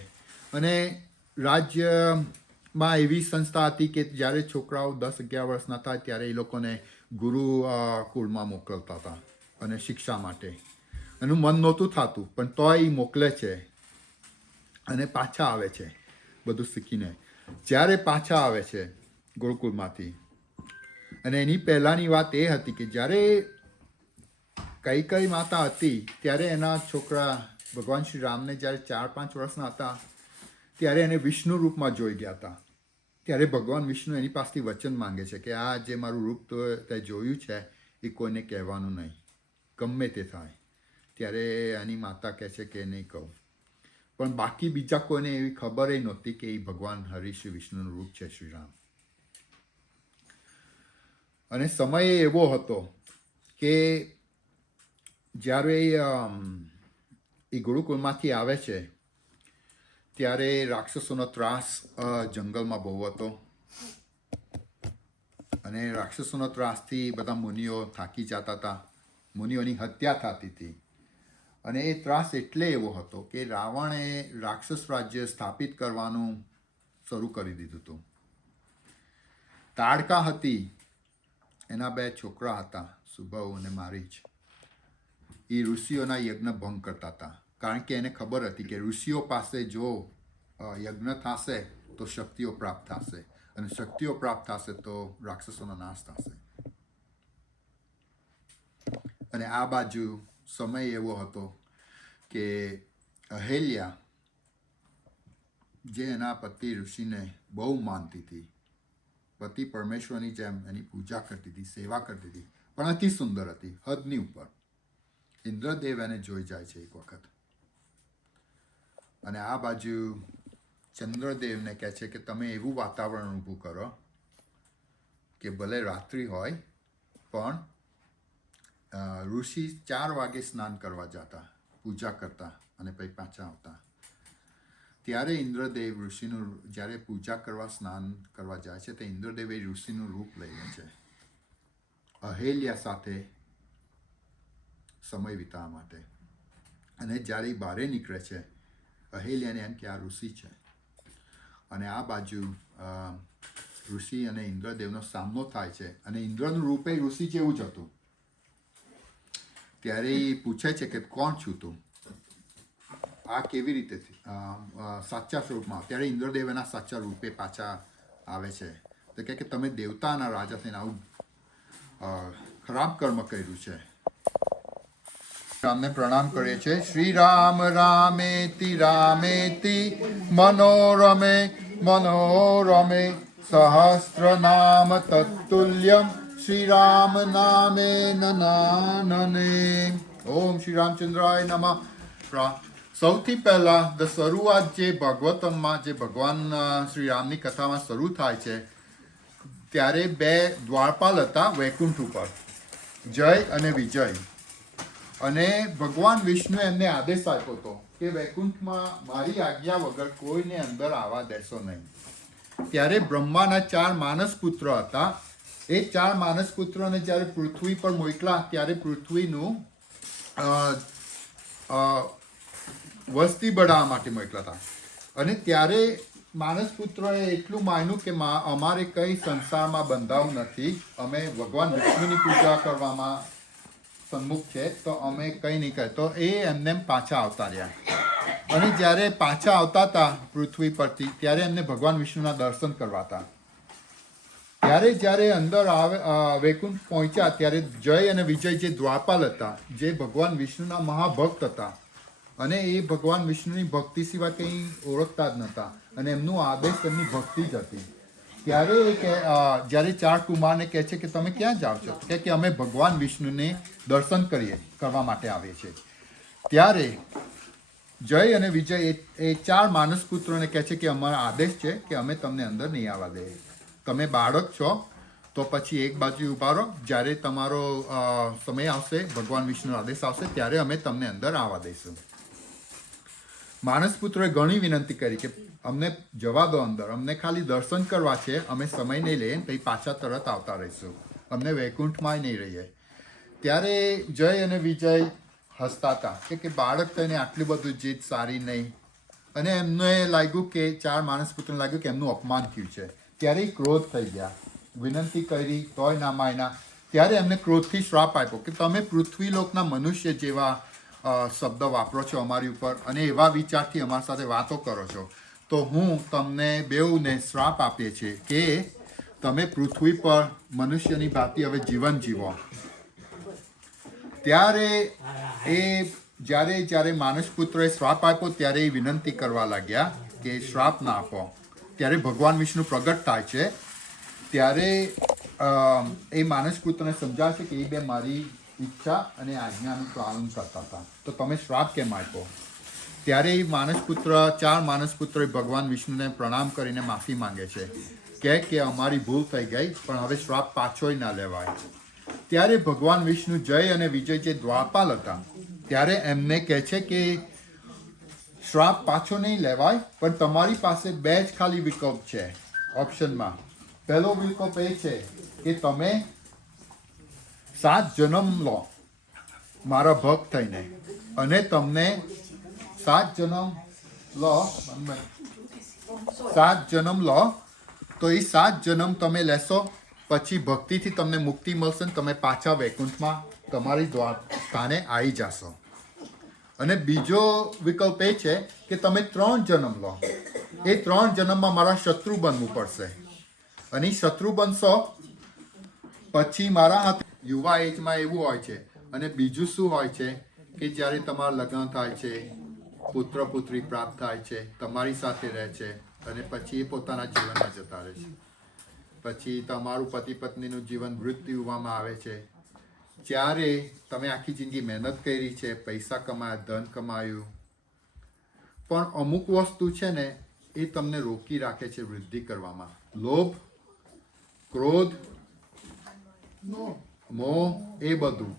અને રાજ્યમાં એવી સંસ્થા હતી કે જ્યારે છોકરાઓ 10-11 વર્ષના થાય ત્યારે એ લોકોને ગુરુ કુળમાં મોકલતા હતા અને શિક્ષા માટે. એનું મન નહોતું થતું પણ તોય એ મોકલે છે. અને પાછા આવે છે બધું શીખીને. જ્યારે પાછા આવે છે ગુરુકુળમાંથી, અને એની પહેલાંની વાત એ હતી કે જ્યારે કૈકેયી માતા હતી ત્યારે એના છોકરા ભગવાન શ્રી રામને જ્યારે 4-5 વર્ષના હતા ત્યારે એને વિષ્ણુ રૂપમાં જોઈ ગયા હતા. ત્યારે ભગવાન વિષ્ણુ એની પાસેથી વચન માંગે છે કે આ જે મારું રૂપ તો તે જોયું છે એ કોઈને કહેવાનું નહીં, ગમે તે થાય. ત્યારે એની માતા કહે છે કે નહીં કહું. પણ બાકી બીજા કોઈને એવી ખબર નહોતી કે એ ભગવાન હરિ શ્રી વિષ્ણુનું રૂપ છે શ્રીરામ. અને સમય એવો હતો કે જ્યારે એ ગુરુકુળમાંથી આવે છે ત્યારે રાક્ષસોનો ત્રાસ જંગલમાં બહુ હતો, અને રાક્ષસોનો ત્રાસથી બધા મુનિઓ થાકી જતા હતા, મુનિઓની હત્યા થતી હતી. અને એ ત્રાસ એટલે એવો હતો કે રાવણે રાક્ષસ રાજ્ય સ્થાપિત કરવાનું શરૂ કરી દીધું હતું. તાડકા હતી, એના 2 છોકરા હતા, સુભવ અને મારીચ. એ ઋષિઓના યજ્ઞ ભંગ કરતા હતા, કારણ કે એને ખબર હતી કે ઋષિઓ પાસે જો યજ્ઞ થશે તો શક્તિઓ પ્રાપ્ત થશે, અને શક્તિઓ પ્રાપ્ત થશે તો રાક્ષસોનો નાશ થશે. અને આ બાજુ સમય એવો હતો કે અહેલ્યા જે એના પતિ ઋષિને બહુ માનતી હતી, પતિ પરમેશ્વરની જેમ એની પૂજા કરતી હતી, સેવા કરતી હતી, પણ અતિ સુંદર હતી, હદની ઉપર. ઇન્દ્રદેવ એને જોઈ જાય છે એક વખત, અને આ બાજુ ચંદ્રદેવને કહે છે કે તમે એવું વાતાવરણ ઊભું કરો કે ભલે રાત્રિ હોય પણ ઋષિ 4 વાગે સ્નાન કરવા જતા, પૂજા કરતા અને પછી પાછા આવતા. ત્યારે ઇન્દ્રદેવ ઋષિનું જ્યારે પૂજા કરવા સ્નાન કરવા જાય છે તો ઇન્દ્રદેવ એ ઋષિનું રૂપ લઈ લે છે અહેલ્યા સાથે સમય વિતાવવા માટે. અને જ્યારે બહાર નીકળે છે અહેલ્યાને એમ કે આ ઋષિ છે, અને આ બાજુ ઋષિ અને ઇન્દ્રદેવનો સામનો થાય છે, અને ઇન્દ્રનું રૂપ એ ઋષિ જેવું જ હતું. ત્યારે એ પૂછે છે કે કોણ છું તું, આ કેવી રીતે સાચા સ્વરૂપમાં? ત્યારે ઇન્દ્રદેવ એના સાચા રૂપે પાછા આવે છે. તો કહે કે તમે દેવતાના રાજા થઈને આવું ખરાબ કર્મ કર્યું છે. રામને પ્રણામ કરીએ છીએ. શ્રી રામ રામેતિ રામેતિ મનોરમે મનોરમે સહસ્ર નામ તત્તુલ્યમ શ્રી રામ નામે નનાનને. ઓમ શ્રી રામચંદ્રાય નમઃ. સૌથી પહેલા શરૂઆત જે ભાગવતમમાં જે ભગવાન શ્રી રામની કથામાં શરૂ થાય છે ત્યારે 2 દ્વારપાલ હતા વૈકુંઠ ઉપર, જય અને વિજય. અને ભગવાન વિષ્ણુ એમને આદેશ આપ્યો હતો કે વૈકુંઠમાં મારી આજ્ઞા વગર કોઈને અંદર આવવા દેશો નહીં. ત્યારે બ્રહ્માના 4 માનસ પુત્ર હતા. એ 4 માનસ પુત્રોને જ્યારે પૃથ્વી પર મોકલા ત્યારે પૃથ્વીનું વસ્તી બઢાવવા માટે મોકલા હતા. અને ત્યારે માનસ પુત્રોએ એટલું માન્યું કે અમારે કંઈ સંસારમાં બંધાવું નથી, અમે ભગવાન વિષ્ણુની પૂજા કરવામાં સન્મુખ છે, તો અમે કંઈ નહીં કહે. તો એ એમને પાછા આવતા રહ્યા. અને જ્યારે પાછા આવતા હતા પૃથ્વી પરથી ત્યારે એમને ભગવાન વિષ્ણુના દર્શન કરવા હતા. ત્યારે જ્યારે અંદર વૈકુંઠ પહોંચ્યા ત્યારે જય અને વિજય જે દ્વારપાલ હતા, જે ભગવાન વિષ્ણુના મહાભક્ત હતા, અને એ ભગવાન વિષ્ણુની ભક્તિ સિવાય કંઈ ઓળખતા જ નહોતા, અને એમનું આદેશ એમની ભક્તિ જ હતી. ત્યારે જ્યારે 4 કુમારને કહે છે કે તમે ક્યાં જાઓ છો, કે અમે ભગવાન વિષ્ણુને દર્શન કરવા માટે આવીએ છીએ. ત્યારે જય અને વિજય એ 4 માનસ પુત્રોને કહે છે કે અમારો આદેશ છે કે અમે તમને અંદર નહીં આવવા દઈએ. તમે બાળક છો તો પછી એક બાજુ ઊભા રહો, જ્યારે તમારો સમય આવશે, ભગવાન વિષ્ણુનો આદેશ આવશે ત્યારે અમે તમને અંદર આવવા દઈશું. માનસ પુત્રોએ ઘણી વિનંતી કરી કે અમને જવા દો અંદર, અમને ખાલી દર્શન કરવા છે, અમે સમય નહીં લઈએ પછી પાછા તરત આવતા રહીશું, અમને વૈકુંઠમાં નહીં રહીએ. ત્યારે જય અને વિજય હસતા હતા કે બાળક થઈને આટલું બધું જીત સારી નહીં. અને એમને લાગ્યું કે 4 માણસ પુત્રને લાગ્યું કે એમનું અપમાન થયું છે. ત્યારે ક્રોધ થઈ ગયા, વિનંતી કરી તોય ના માન્યા. ત્યારે એમને ક્રોધથી શ્રાપ આપ્યો કે તમે પૃથ્વીલોકના મનુષ્ય જેવા શબ્દ વાપરો છો અમારી ઉપર અને એવા વિચારથી અમારી સાથે વાતો કરો છો, તો હું તમને બેઉને શ્રાપ આપીએ છીએ કે તમે પૃથ્વી પર મનુષ્યની ભાંતિ હવે જીવન જીવો. ત્યારે જ્યારે માનસ પુત્રએ શ્રાપ આપ્યો ત્યારે એ વિનંતી કરવા લાગ્યા કે શ્રાપ ના આપો. ત્યારે ભગવાન વિષ્ણુ પ્રગટ થાય છે. ત્યારે એ માનસ પુત્રને સમજાવે છે કે એ બે મારી ઈચ્છા અને આજ્ઞાનું પાલન કરતા હતા, તો તમે શ્રાપ કેમ આપ્યો? ત્યારે એ ચાર માનસ પુત્રોએ ભગવાન વિષ્ણુને પ્રણામ કરીને માફી માંગે છે કે અમારી ભૂલ થઈ ગઈ, પણ હવે શ્રાપ પાછોય ના લેવાય. ત્યારે ભગવાન વિષ્ણુ જય અને વિજય જે દ્વારપાલ હતા ત્યારે એમને કહે છે કે શ્રાપ પાછો નહીં લેવાય, પણ તમારી પાસે 2 જ ખાલી વિકલ્પ છે ઓપ્શનમાં. પહેલો વિકલ્પ એ છે કે તમે 7 જન્મ લો મારા ભક્ત થઈને, અને તમને 7 જન્મ લો તો એ 7 જન્મ તમે લેશો, પછી ભક્તિથી તમને મુક્તિ મળશે ને તમે પાછા વૈકુંઠમાં તમારી સ્થાને આવી જશો. અને બીજો વિકલ્પ એ છે કે તમે 3 જન્મ લો. એ 3 જન્મમાં મારા શત્રુ બનવું પડશે, અને શત્રુ બનશો પછી મારા હાથ. યુવા એજમાં એવું હોય છે. અને બીજું શું હોય છે કે જ્યારે તમારા લગ્ન થાય છે, પુત્ર પુત્રી પ્રાપ્ત થાય છે, તમારી સાથે રહે છે, અને પછી એ પોતાના જીવનમાં જતા રહે છે. પછી તમારું પતિ પત્નીનું જીવન મૃત્યુમાં આવે છે. જ્યારે તમે આખી જિંદગી મહેનત કરી છે, પૈસા કમાયા, ધન કમાયું, પણ અમુક વસ્તુ છે ને એ તમને રોકી રાખે છે વૃદ્ધિ કરવામાં. લોભ, ક્રોધ, મોહ, એ બધું.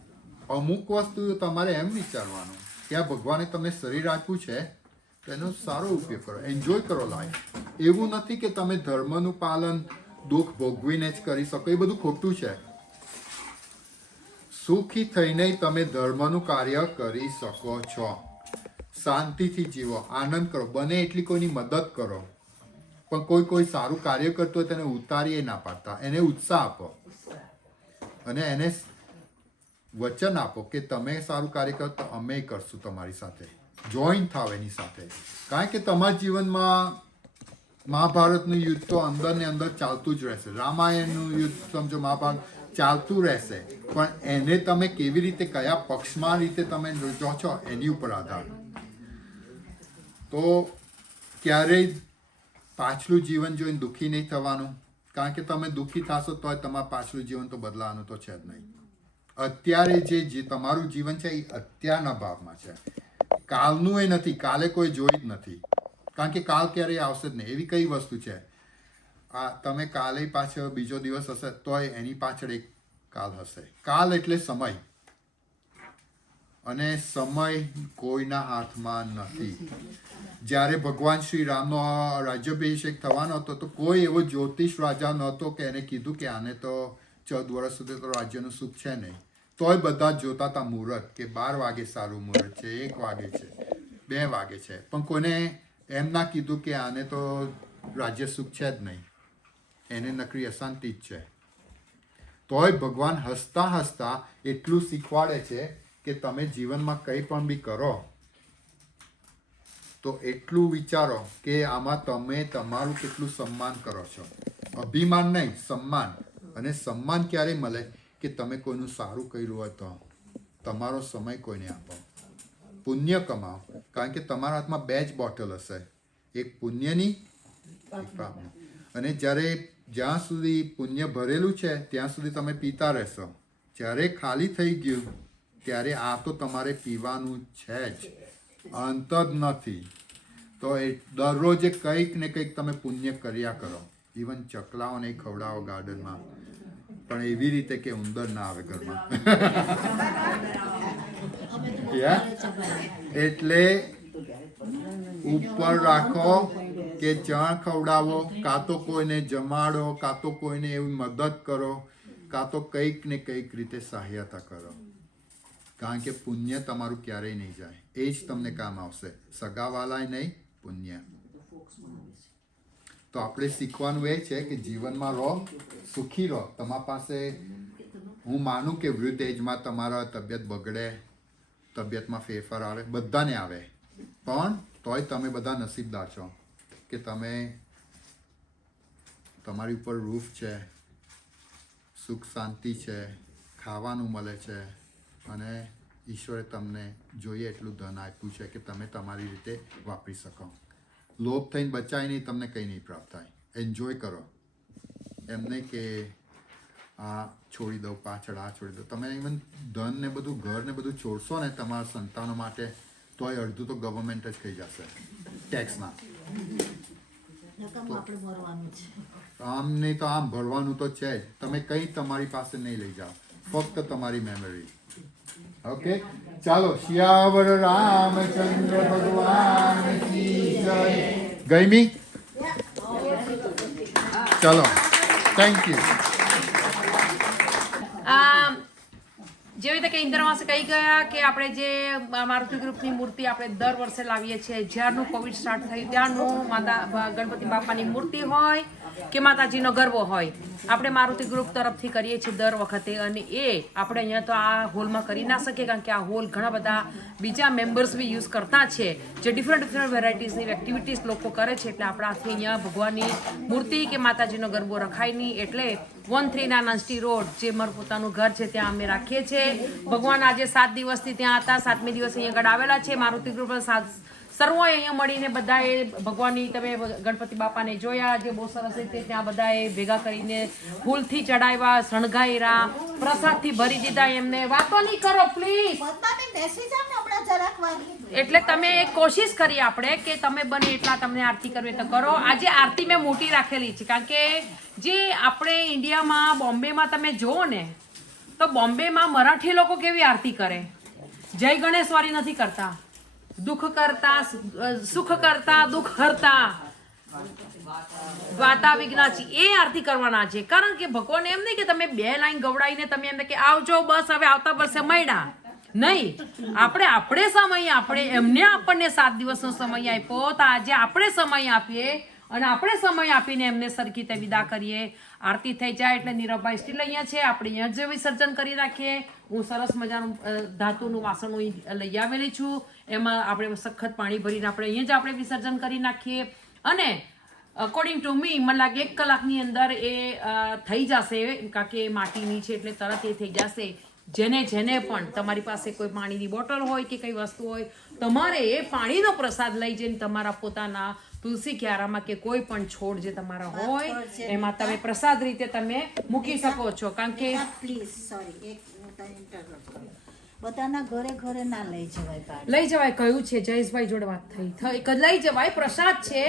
અમુક વસ્તુ તમારે એમ વિચારવાનું કે આ ભગવાને તમને શરીર આપ્યું છે તો એનો સારો ઉપયોગ કરો, એન્જોય કરો લાઈફ. એવું નથી કે તમે ધર્મનું પાલન દુઃખ ભોગવીને જ કરી શકો, એ બધું ખોટું છે. સુખી થઈને તમે ધર્મનું કાર્ય કરી શકો છો. શાંતિથી જીવો, આનંદ કરો, બને એટલી કોઈની મદદ કરો. પણ કોઈ સારું કાર્ય કરતો હોય તેને ઉતારીએ ના પાડતા, એને ઉત્સાહ આપો અને એને વચન આપો કે તમે સારું કાર્ય કરો તો અમે કરશું તમારી સાથે, જોઈન થાવ એની સાથે. કારણ કે તમારા જીવનમાં મહાભારતનું યુદ્ધ તો અંદર ને અંદર ચાલતું જ રહેશે, રામાયણનું યુદ્ધ સમજો, મહાભારત ચાલતું રહેશે, પણ એને તમે કેવી રીતે, કયા પક્ષમાં રીતે તમે જો છો એની ઉપર આધાર. તો ક્યારેય પાછલું જીવન જોઈને દુઃખી નહીં થવાનું, કારણ કે તમે દુઃખી થશો તો તમારું પાછલું જીવન તો બદલાવાનું તો છે જ નહીં. અત્યારે જે તમારું જીવન છે એ અત્યારના ભાવમાં છે, કાલનું એ નથી. કાલે કોઈ જોઈ જ નથી, કારણ કે કાલ ક્યારેય આવશે જ નહીં. એવી કઈ વસ્તુ છે આ તમે કાલે પાછળ બીજો દિવસ હશે તોય એની પાછળ એક કાલ હશે. કાલ એટલે સમય, અને સમય કોઈના હાથમાં નથી. જ્યારે ભગવાન શ્રી રામનો રાજ્યાભિષેક થવાનો હતો તો કોઈ એવો જ્યોતિષ રાજા નહોતો કે એને કીધું કે આને તો 14 વર્ષ સુધી તો રાજ્યનું સુખ છે નહીં. તોય બધા જોતા હતા મુહૂર્ત કે 12 વાગે સારું મુહૂર્ત છે, 1 વાગે છે, 2 વાગે છે, પણ કોઈને એમ ના કીધું કે આને તો રાજ્ય સુખ છે જ નહીં, એને નકરી અશાંતિ જ છે. તોય ભગવાન હસતા હસતા એટલું શીખવાડે છે કે તમે જીવનમાં કંઈ પણ બી કરો તો એટલું વિચારો કે આમાં તમે તમારું કેટલું સન્માન કરો છો. અભિમાન નહીં, સન્માન. અને સન્માન ક્યારે મળે કે તમે કોઈનું સારું કર્યું હોય તો તમારો સમય કોઈને આપો, પુણ્ય કમાઓ. કારણ કે તમારા હાથમાં 2 જ બોટલ હશે, એક પુણ્યની, એક પાપની. અને જ્યાં સુધી પુણ્ય ભરેલું છે ત્યાં સુધી તમે પીતા રહેશો. જ્યારે ખાલી થઈ ગયું ત્યારે આ તો તમારે પીવાનું છે જ, અંત જ નથી. તો એ દરરોજે કંઈક ને કંઈક તમે પુણ્ય કર્યા કરો. ઇવન ચકલાઓને ખવડાવો ગાર્ડનમાં, પણ એવી રીતે કે ઉંદર ના આવે ઘરમાં. એટલે ઉપર રાખો કે ચણ ખવડાવો, કાં તો કોઈને જમાડો, કાં તો કોઈને એવી મદદ કરો, કાં તો કંઈક ને કંઈક રીતે સહાયતા કરો. કારણ કે પુણ્ય તમારું ક્યારેય નહીં જાય, એ જ તમને કામ આવશે, સગાવાલાય નહીં, પુણ્ય. તો આપણે શીખવાનું એ છે કે જીવનમાં રહો, સુખી રહો. તમારા પાસે, હું માનું કે વૃદ્ધ એજમાં તમારા તબિયત બગડે તબિયતમાં ફેરફાર આવે, બધાને આવે, પણ તોય તમે બધા નસીબદાર છો કે તમે તમારી ઉપર રૂફ છે, સુખ શાંતિ છે, ખાવાનું મળે છે અને ઈશ્વરે તમને જોઈએ એટલું ધન આપ્યું છે કે તમે તમારી રીતે વાપરી શકો. લોભ થઈને બચાય નહીં, તમને કંઈ નહીં પ્રાપ્ત થાય. એન્જોય કરો, એમ નહીં કે આ છોડી દઉં પાછળ, આ છોડી દઉં. તમે ઇવન ધન ને બધું, ઘર ને બધું છોડશો ને તમારા સંતાનો માટે, તોય અડધું તો ગવર્મેન્ટ જ ખાઈ જશે ટેક્સના. આમ નહીં તો આમ ભરવાનું તો છે જ. તમે કંઈ તમારી પાસે નહીં લઈ જાઓ, ફક્ત તમારી મેમરી. ઓકે, ચાલો. શિયાવર રામચંદ્ર ભગવાન કી જય. ગઈમી? ચલો, થેન્ક યુ. જેવી રીતે કે ઇન્દ્રમાસે કહી ગયા કે આપણે જે મારુતિ ગ્રુપની મૂર્તિ આપણે દર વર્ષે લાવીએ છીએ, જ્યારનું કોવિડ સ્ટાર્ટ થયું ત્યારનું માતા ગણપતિ બાપાની મૂર્તિ હોય કે માતાજીનો ગરબો હોય, આપણે મારુતિ ગ્રુપ તરફથી કરીએ છીએ દર વખતે. અને એ આપણે અહીંયા તો આ હોલમાં કરી ના શકીએ કારણ કે આ હોલ ઘણા બધા બીજા મેમ્બર્સ બી યુઝ કરતા છે, જે ડિફરન્ટ વેરાયટીઝની એક્ટિવિટીઝ લોકો કરે છે. એટલે આપણાથી અહીંયા ભગવાનની મૂર્તિ કે માતાજીનો ગરબો રખાય નહીં. એટલે 13 નાનસ્ટી રોડ, જે મારું પોતાનું ઘર છે, ત્યાં અમે રાખીએ છીએ. ભગવાન આજે 7 દિવસથી ત્યાં હતા, 7મે દિવસે અહીંયા આગળ આવેલા છે. મારુતિ ગ્રુપ સર્વોએ અહીંયા મળીને બધાએ ભગવાનની, તમે ગણપતિ બાપાને જોયા, જે બહુ સરસ રીતે ત્યાં બધાએ ભેગા કરીને ફૂલથી ચડાવ્યા, શણગાયરા, પ્રસાદથી ભરી દીધા. એમને વાતો નહીં કરો પ્લીઝ. એટલે તમે એક કોશિશ કરી આપણે કે તમે બને એટલા તમને આરતી કરવી તો કરો. આજે આરતી મેં મોટી રાખેલી છે કારણ કે જે આપણે ઇન્ડિયામાં બોમ્બેમાં તમે જુઓ ને તો બોમ્બેમાં મરાઠી લોકો કેવી આરતી કરે. જય ગણેશવાળી નથી કરતા, દુઃખ કરતા સુખ કરતા દુઃખ હરતા વાતા વિઘ્નાચી એ આરતી કરવાના છે. કારણ કે ભગવાન એમ નહીં કે તમે 2 લાઈન ગવડાવીને તમે એમ કે આવજો બસ હવે આવતા વર્ષે મળ્યા નહીં. આપણે સમય, આપણે એમને આપણને 7 દિવસનો સમય આપ્યો, તો આજે આપણે સમય આપીએ અને આપણે સમય આપીને એમને સરખી રીતે વિદા કરીએ. આરતી થઈ જાય એટલે નીરવભાઈ સ્ટીલ અહીંયા છે, આપણે અહીંયા જ વિસર્જન કરી રાખીએ. હું સરસ મજાનું ધાતુનું વાસણ લઈ આવેલી છું, એમાં આપણે સખત પાણી ભરીને આપણે અહીંયા જ આપણે વિસર્જન કરી નાખીએ. અને અકોર્ડિંગ ટુ મી મને લાગે 1 કલાકની અંદર એ થઈ જશે, કારણ કે માટીની છે એટલે તરત એ થઈ જશે. જેને પણ તમારી પાસે કોઈ પાણીની બોટલ હોય કે કઈ વસ્તુ હોય, તમારે એ પાણીનો પ્રસાદ લઈ જઈને તમારા પોતાના તુલસી ક્યારામાં કે કોઈ પણ છોડ જે તમારા હોય એમાં તમે પ્રસાદ રીતે તમે મૂકી શકો છો. કારણ કે પ્લીઝ સોરી, બધાના ઘરે ના લઈ જવાય. લઈ જવાય કયું છે? જયેશભાઈ જોડે વાત થઈ, લઈ જવાય, પ્રસાદ છે.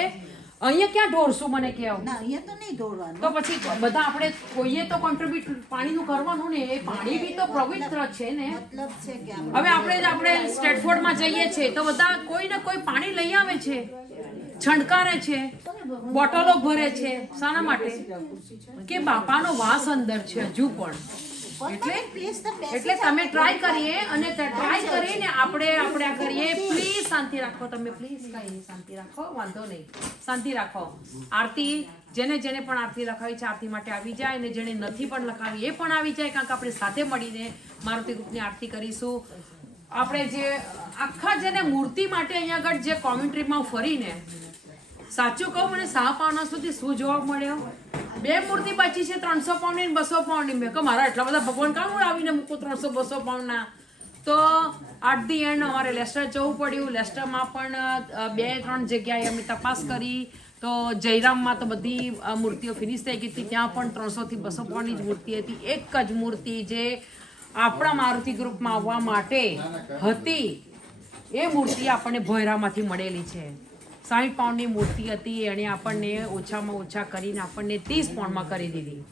અહીંયા ક્યાં ઢોરશું મને કહેવું? ના, અહીંયા તો નહીં ઢોરવાનું. તો પછી બધા આપણે કોઈએ તો કોન્ટ્રીબ્યુટ પાણીનું કરવાનું ને. એ પાણી બી તો પવિત્ર છે ને. મતલબ છે કે હવે આપણે સ્ટેટફોર્ડમાં જઈએ છીએ તો બધા કોઈ ને કોઈ પાણી લઈ આવે છે, છંટકારે છે, બોટલો ભરે છે. શાના માટે? કે બાપાનો વાસ અંદર છે હજુ પણ. એટલે તમે ટ્રાય કરીએ અને ટ્રાય કરીને આપણે કરીએ. પ્લીઝ શાંતિ રાખો, તમે પ્લીઝ કઈ નહીં, શાંતિ રાખો, વાંધો નહીં, શાંતિ રાખો. આરતી જેને પણ આરતી લખાવી છે આરતી માટે આવી જાય, અને જેને નથી પણ લખાવી એ પણ આવી જાય. કારણ કે આપણે સાથે મળીને મારુતિ ગ્રુપની આરતી કરીશું. આપણે જે આખા જેને મૂર્તિ માટે અહીંયા આગળ જે કોમેન્ટ્રીમાં ફરીને, સાચું કહું મને 6 પાવના સુધી શું જવાબ મળ્યો? 2 મૂર્તિ બચી છે 300 પાઉન્ડની 200 પાઉન્ડની. મેં કહું મારા એટલા બધા ભગવાન કામ આવીને મૂકું 300-200 પાઉન્ડના? તો એટ ધી એન્ડ અમારે લેસ્ટર જવું પડ્યું. લેસ્ટરમાં પણ 2-3 જગ્યાએ અમે તપાસ કરી. તો જયરામમાં તો બધી મૂર્તિઓ ફિનિશ થઈ ગઈ હતી, ત્યાં પણ 300-200 પાઉન્ડની જ મૂર્તિ હતી. એક જ મૂર્તિ જે આપણા મારુતિ ગ્રુપમાં આવવા માટે હતી એ મૂર્તિ આપણને ભોયરામાંથી મળેલી છે. 60 પાઉન્ડની મૂર્તિ હતી, એણે આપણને ઓછામાં ઓછા કરીને આપણને 30 પાઉન્ડમાં કરી દીધી.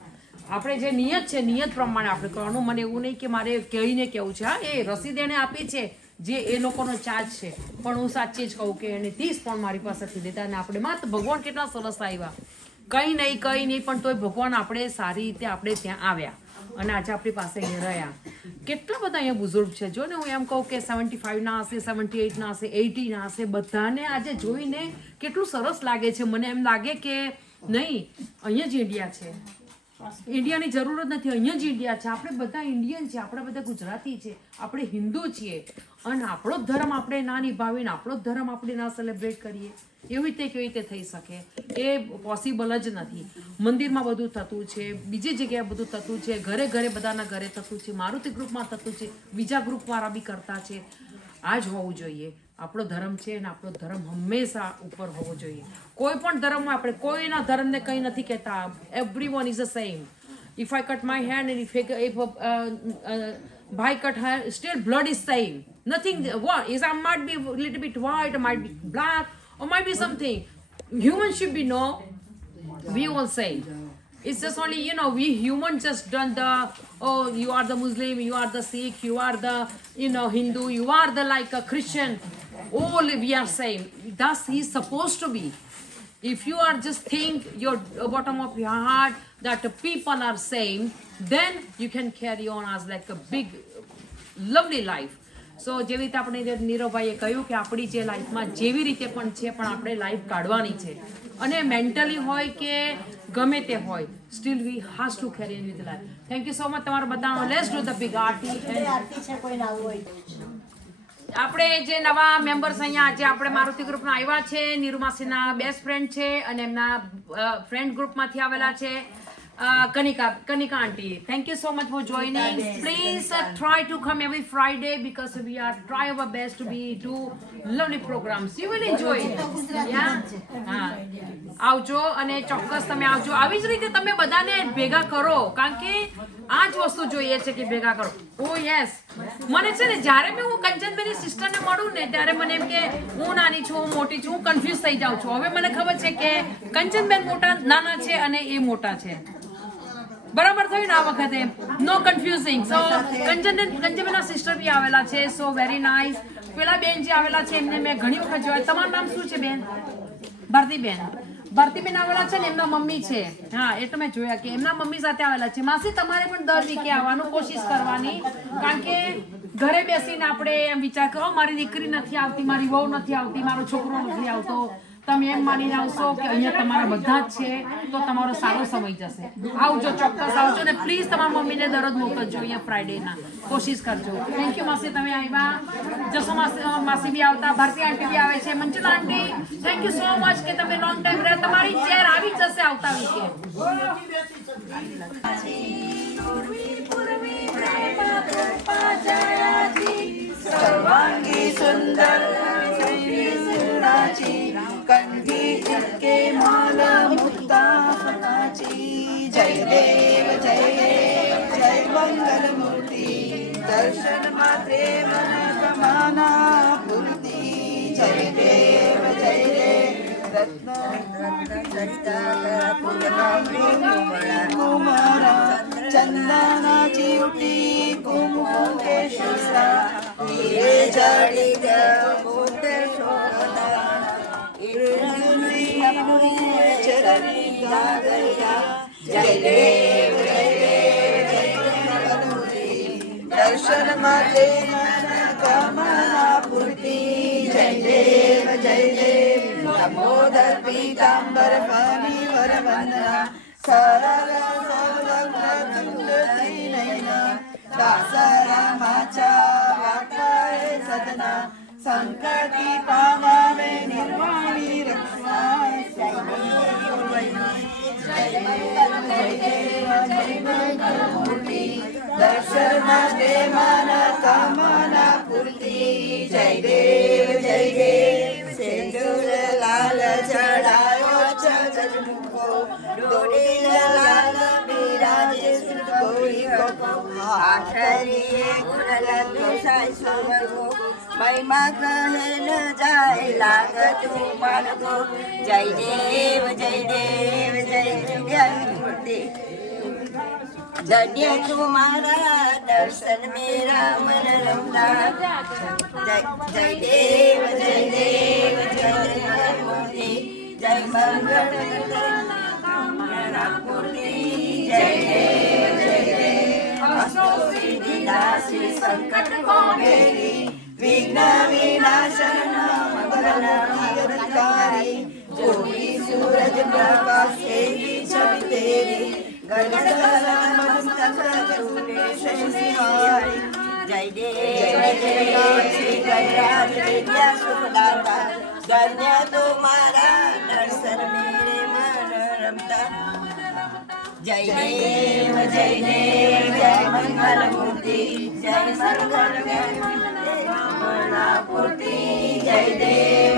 આપણે જે નિયત છે નિયત પ્રમાણે આપણે કરવાનું. મને એવું નહીં કે મારે કહીને કેવું છે. હા, એ રસીદ એણે આપી છે જે એ લોકોનો ચાર્જ છે, પણ હું સાચી જ કહું કે એને 30 પાઉન્ડ મારી પાસેથી લીધા. અને આપણે માત્ર ભગવાન કેટલા સરસ આવ્યા, કંઈ નહીં પણ તોય ભગવાન આપણે સારી રીતે આપણે ત્યાં આવ્યા અને આજે આપણી પાસે અહીંયા રહ્યા. કેટલા બધા અહીંયા બુઝુર્ગ છે. જો ને હું એમ કહું કે 75ના હશે, 78ના હશે, 80ના હશે. બધાને આજે જોઈને કેટલું સરસ લાગે છે. મને એમ લાગે કે નહીં, અહીંયા જ ઇન્ડિયા છે. ઇન્ડિયાની જરૂર જ નથી, અહીંયા જ ઇન્ડિયા છે. આપણે બધા ઇન્ડિયન છે, આપણે બધા ગુજરાતી છે, આપણે હિન્દુ છીએ, અને આપણો જ ધર્મ આપણે ના નિભાવીને આપણો જ ધર્મ આપણે ના સેલિબ્રેટ કરીએ, એવી રીતે કેવી રીતે થઈ શકે? એ પોસિબલ જ નથી. મંદિરમાં બધું થતું છે, બીજી જગ્યાએ બધું થતું છે, ઘરે ઘરે બધાના ઘરે થતું છે, મારુતિ ગ્રુપમાં થતું છે, બીજા ગ્રુપવાળા બી કરતા છે. આ જ હોવું જોઈએ. આપણો ધર્મ છે અને આપણો ધર્મ હંમેશા ઉપર હોવો જોઈએ. કોઈ પણ ધર્મમાં આપણે કોઈના ધર્મને કંઈ નથી કહેતા. Everyone is the same. If I cut my hand and if ભાઈ cut hair, still blood is same. Nothing. What is? I might be a little bit white, I might be black, or might be something. Human should be no. We all same. It's just only, we humans just done the, oh, you are the Muslim, you are the Sikh, you are the, Hindu, you are the like a Christian. All we are same. Thus he's supposed to be. If you are just think your bottom of your heart that people are same, then you can carry on as like a big, lovely life. સો જેવી રીતે આપણે નીરવભાઈએ કહ્યું કે આપણી જે લાઈફમાં જેવી રીતે પણ છે, પણ આપણે લાઈફ કાઢવાની છે, અને મેન્ટલી હોય કે ગમે તે હોય, still we has to carry with life. Thank you so much તમારો બધાનો. Let's do the big aarti. આપણે જે નવા મેમ્બર્સ અહીંયા આજે આપણે મારુતિ ગ્રુપના આવ્યા છે, નીરુમાસીના બેસ્ટ ફ્રેન્ડ છે, અને એમના ફ્રેન્ડ ગ્રુપમાંથી આવેલા છે Kanika auntie. Thank you so much for joining. Please try to come every Friday because we are try our best to be do lovely programs. You will enjoy it. Yeah. આવજો અને ચોક્કસ તમે આવજો. આવી જ રીતે તમે બધાને ભેગા કરો, કારણ કે આ જ વસ્તુ જોઈએ છે કે ભેગા કરો. ઓ યસ, મને છે ને જ્યારે મેં હું કંચનબેનની સિસ્ટરને મળું ને ત્યારે મને એમ કે હું નાની છું, હું મોટી છું, હું કન્ફ્યુઝ થઈ જાઉં છું. હવે મને ખબર છે કે કંચનબેન નાના છે અને એ મોટા છે. બરાબર થયું ને આ વખતે? નો કન્ફ્યુઝિંગ. સો કંચનબેનના સિસ્ટર બી આવેલા છે. સો વેરી નાઇસ. પેલા બેન જે આવેલા છે એમને મેં ઘણી વખત જોયા. તમારું નામ શું છે બેન? ભારતીબેન. ભારતીબેન આવેલા છે ને, એમના મમ્મી છે. હા, એટલે મેં જોયા કે એમના મમ્મી સાથે આવેલા છે. માસી તમારે પણ દર વીકે આવવાનું કોશિશ કરવાની, કારણ કે ઘરે બેસીને આપણે એમ વિચાર કરો મારી દીકરી નથી આવતી, મારી વહુ નથી આવતી, મારો છોકરો નથી આવતો. તમે એમ માનીને આવશો કે અહીંયા તમારા બધા જ છે, તો તમારો સારો સમય જશે. આવજો, ચોક્કસ આવજો, ને પ્લીઝ તમારા મમ્મીને દરરોજ મોકલજો અહીંયા ફ્રાઈડેના. કોશિશ કરજો. થેન્ક યુ માસી, તમે આવ્યા. જસો માસી બી આવતા, ભારતી આંટી બી આવે છે, મંચુલા આંટી થેન્ક યુ સો મચ કે તમે લોંગ ટાઈમ રહ્યા. તમારી ચેર આવી જશે આવતા વીકે. સર્વાંગી સુંદર કંઠી ચટકે માલા મુક્તા ફનાચી. જય દેવ જય દેવ જય મંગલ મૂર્તિ, દર્શન માત્રે મન કમાના પૂર્તિ. જય દેવ જય દેવ કુમારા ચંદના ચીવટી કુમુકેશા જડિત પોતે શોભના જય દેવ જય દેવ દર્શન માટે મન કામના પૂર્તિ. જય દેવ જય દેવ નમોદર પીતાંબર ફણી વરવંદના સરળ સૌલભ નયના દાસરા માચા વાકાય સદના સંકટી પાવાવે નિર્વાણી રક્ષાય. દર્શન માટે માના કામના પૂર્તિ. જય દેવ જય દેવ સિંદૂર લાલ ચડાયો જગમુખો, ડોડીલ લાલ બિરાજે ગોરી ગોપો, આખરી ગુણલ દોષાય સુરગો, મહિમા કહે ન જાય લાગતું માનગો. જય દેવ જય દેવ જય મૂર્તિ. જડ્ય તુમારા દર્શન મેરા મન રમતા. જય દેવ જય દેવ જય મૂર્તિ. જય મંગળ પૂર્તિ. જય દેવ જય દેવ અષ્ટો સિદ્ધિ દાસી સંકટ કો મેરી, વિઘ્ન વિનાશન મંગલકારી. જોગી સૂરજ પ્રકાશ તેરી છબી તેરી, જય દેવ જય ગજરાજ વિદ્યા સુખદાતા ધન્ય તુમારા દર્શન મેરે મન રમતા જય દેવ જય મંગલ મૂર્તિ જય મંગલ પૂર્તિ જય દેવ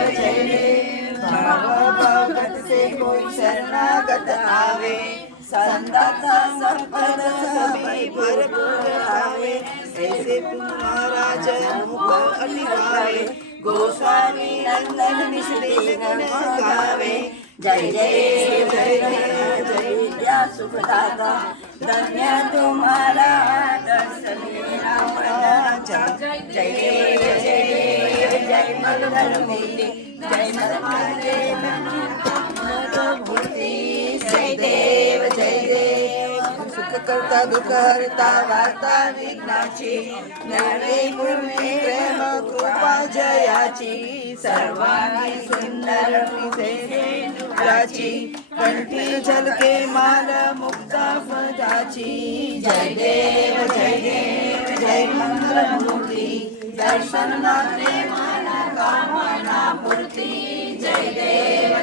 ભગત से कोई शरणागत आवे संदाता संपद सबै भरपूर आवे ऐसे तुम्हारा जय मुख अनिवार्य गोस्वामी नंदन निष्ठिन गावे जय देव जय विद्या सुखदाता धन्य तुम्हारा दर्शन जय देव जय मंगल मूर्ति जय मूर्ति जय देव सुख करता दुख हरता वार्ता विघ्नाची ज्ञानी पूर्वी प्रेम कृपा जयाची सर्वांगी सुंदर प्राची कंठी झलके माल मुक्ता फजाची जय देव जय मंगल मूर्ति दर्शन मात्रे माना कामना पूर्ति जय देव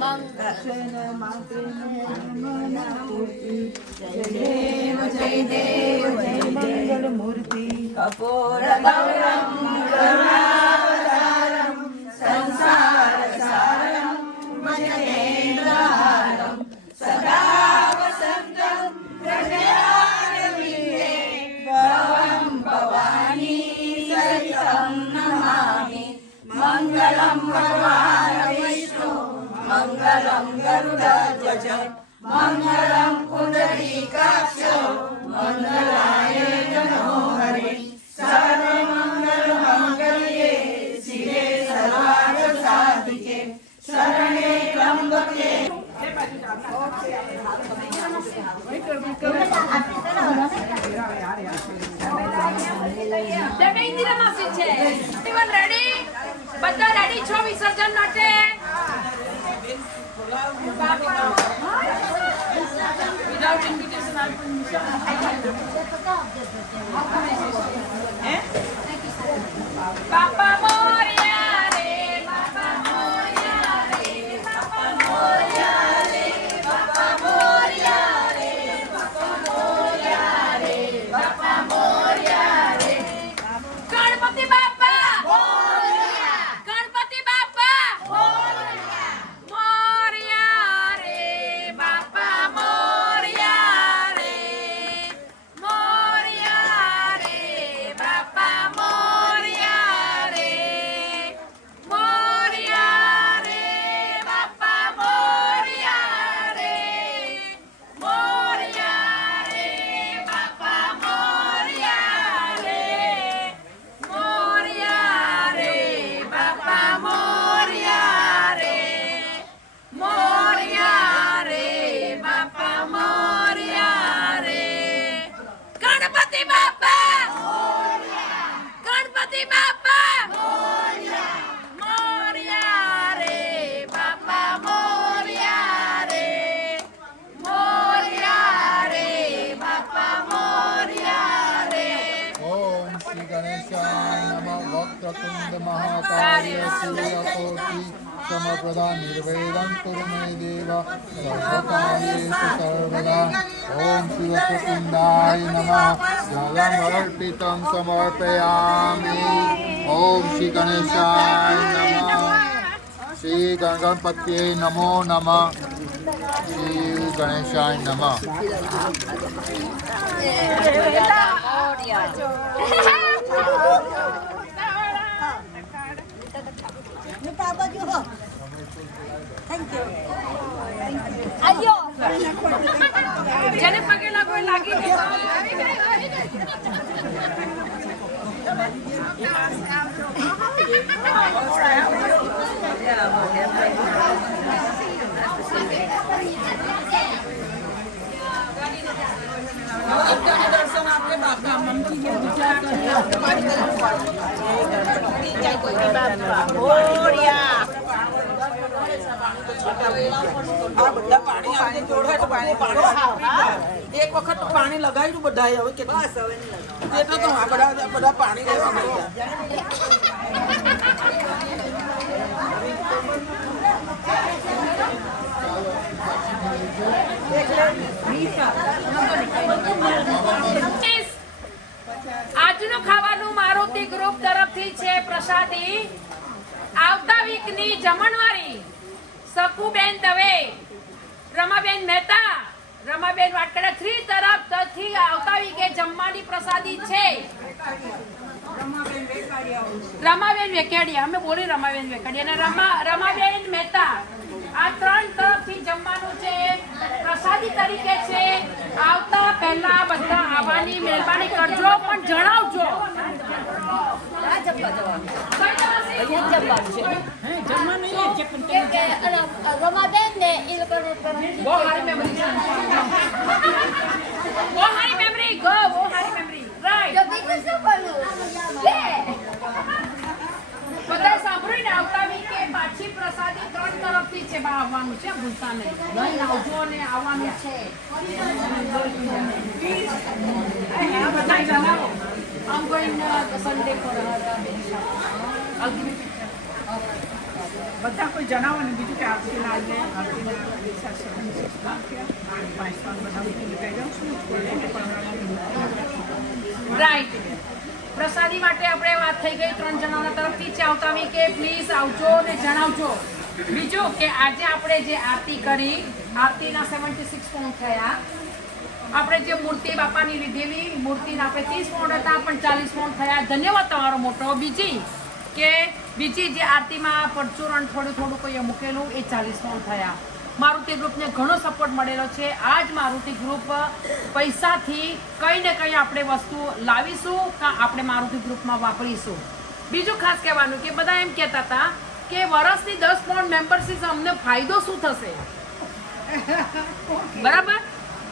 दर्शन मात्रे कामना पूर्ति जय देव जय मंगल मूर्ति कपूर गौरम करुणावतारम संसार सारम भजेन्द्रहारम सदा वसंतं हृदयारविन्दे भवं भवानी सहितं नमामि मंगलं भगवान् विष्णु मंगलं गरुडध्वज मंगलं पुंडरीकाक्ष मंगलाय नमो हरे सर्वमंगलमांगल्ये शिवे सर्वार्थसाधिके शरणे त्र्यंबके ઇન્દિરા માસી છે ઇવન રેડી બધા રેડી છો વિસર્જન માટે વિધાઉટ ઇન્વિટેશન બાપા મોરિયા રે બાપા મોરિયા રે બાપા મોરિયા રે બાપા મોરિયા રે બાપા મોરિયા રે બાપા મોરિયા રે ગણપતિ બાપા મોરિયા ગણપતિ બાપા મોરિયા રે બાપા મોરિયા રે મોરિયા રે બાપા મોરિયા રે મોરિયા રે બાપા મોરિયા રે મોરિયા રે બાપા મોરિયા રે મોરિયા રે બાપા મોરિયા રે મોરિયા રે બાપા મોરિયા રે ગણપતિ બાપા ગણપતિ બાપા મોરિયા રે બાપા મોરિયા રે મોરિયા રે બાપા મોરિયા રે ઓમ શ્રી ગણેશાય નમઃ વક્રતુંડ મહાકાય સૂર્યકોટિ સમપ્રભા નિર્વૈરં કુરુ મે દેવ સર્વકાર્યેષુ સર્વદા ઓમ શિવકુંડાય નમઃ જલમ અર્પિतं સમર્પયામિ ઓમ શ્રી ગણેશાય નમઃ શ્રી ગણપત્યે નમો નમઃ શ્રી ગણેશાય નમઃ જેને પગે લાગો એ લાગી આ બધા પાણી આપણે જોડે તો પાણી એક વખત તો પાણી લગાવ્યું બધાએ હવે કેટલા એટલે તો બધા પાણી લેવા આજનું ખાવાનું મારુતિ ગ્રુપ તરફથી છે પ્રસાદી. આવતા વીકની જમણવારી સકુબેન દવે, રમાબેન મહેતા, રમાબેન વાટકડા 3 તરફથી આવતા વીકે જમવાની પ્રસાદી છે. રમાબેન વેકાડિયા, અમે બોલી રમાબેન વેકાડિયા અને રમાબેન મહેતા, આ 3 તરફથી જમવાનું છે, પ્રસાદી તરીકે છે. આવતા પહેલા બધા આવવાની મહેરબાની કરજો, પણ જણાવજો રમાબેન ને એ લોકોને બહુ સારી મેમરી છે. બહુ સારી મેમરી, ગો બહુ સારી મેમરી, રાઈટ. બીજું શું બોલું બધા સાંભળ્યું ને, આવતા વીકે પાછી પ્રસાદી 3 તરફથી છે, બા આવવાનું છે, ભૂલતા નહીં, લઈને આવજો ને આવવાનું છે. I'm going Sunday for I'll give you બધા કોઈ જણાવો ને બીજું કે આરતીના રાઈટ. પ્રસાદી માટે આપણે વાત થઈ ગઈ 3 જણાના તરફથી છે. આવતા વીકે પ્લીઝ આવજો ને જણાવજો. બીજું કે આજે આપણે જે આરતી કરી, આરતીના 76 પાઉન્ડ થયા. આપણે જે મૂર્તિ બાપાની લીધેલી મૂર્તિના આપણે 30 પાઉન્ડ હતા, પણ 40 પાઉન્ડ થયા. ધન્યવાદ તમારો મોટો. બીજી જે આરતીમાં પરચુરણ થોડું કોઈ મૂકેલું એ 40 પાઉન્ડ થયા. મારુતિ ગ્રુપને ઘણો સપોર્ટ મળેલો છે. આજ મારુતિ ગ્રુપ પૈસાથી કંઈ ને કંઈ આપણે વસ્તુ લાવીશું કે આપણે મારુતિ ગ્રુપમાં વાપરીશું. બીજું ખાસ કહેવાનું કે બધા એમ કહેતા હતા કે વર્ષની 10 પાઉન્ડ મેમ્બરશીપ અમને ફાયદો શું થશે? બરાબર,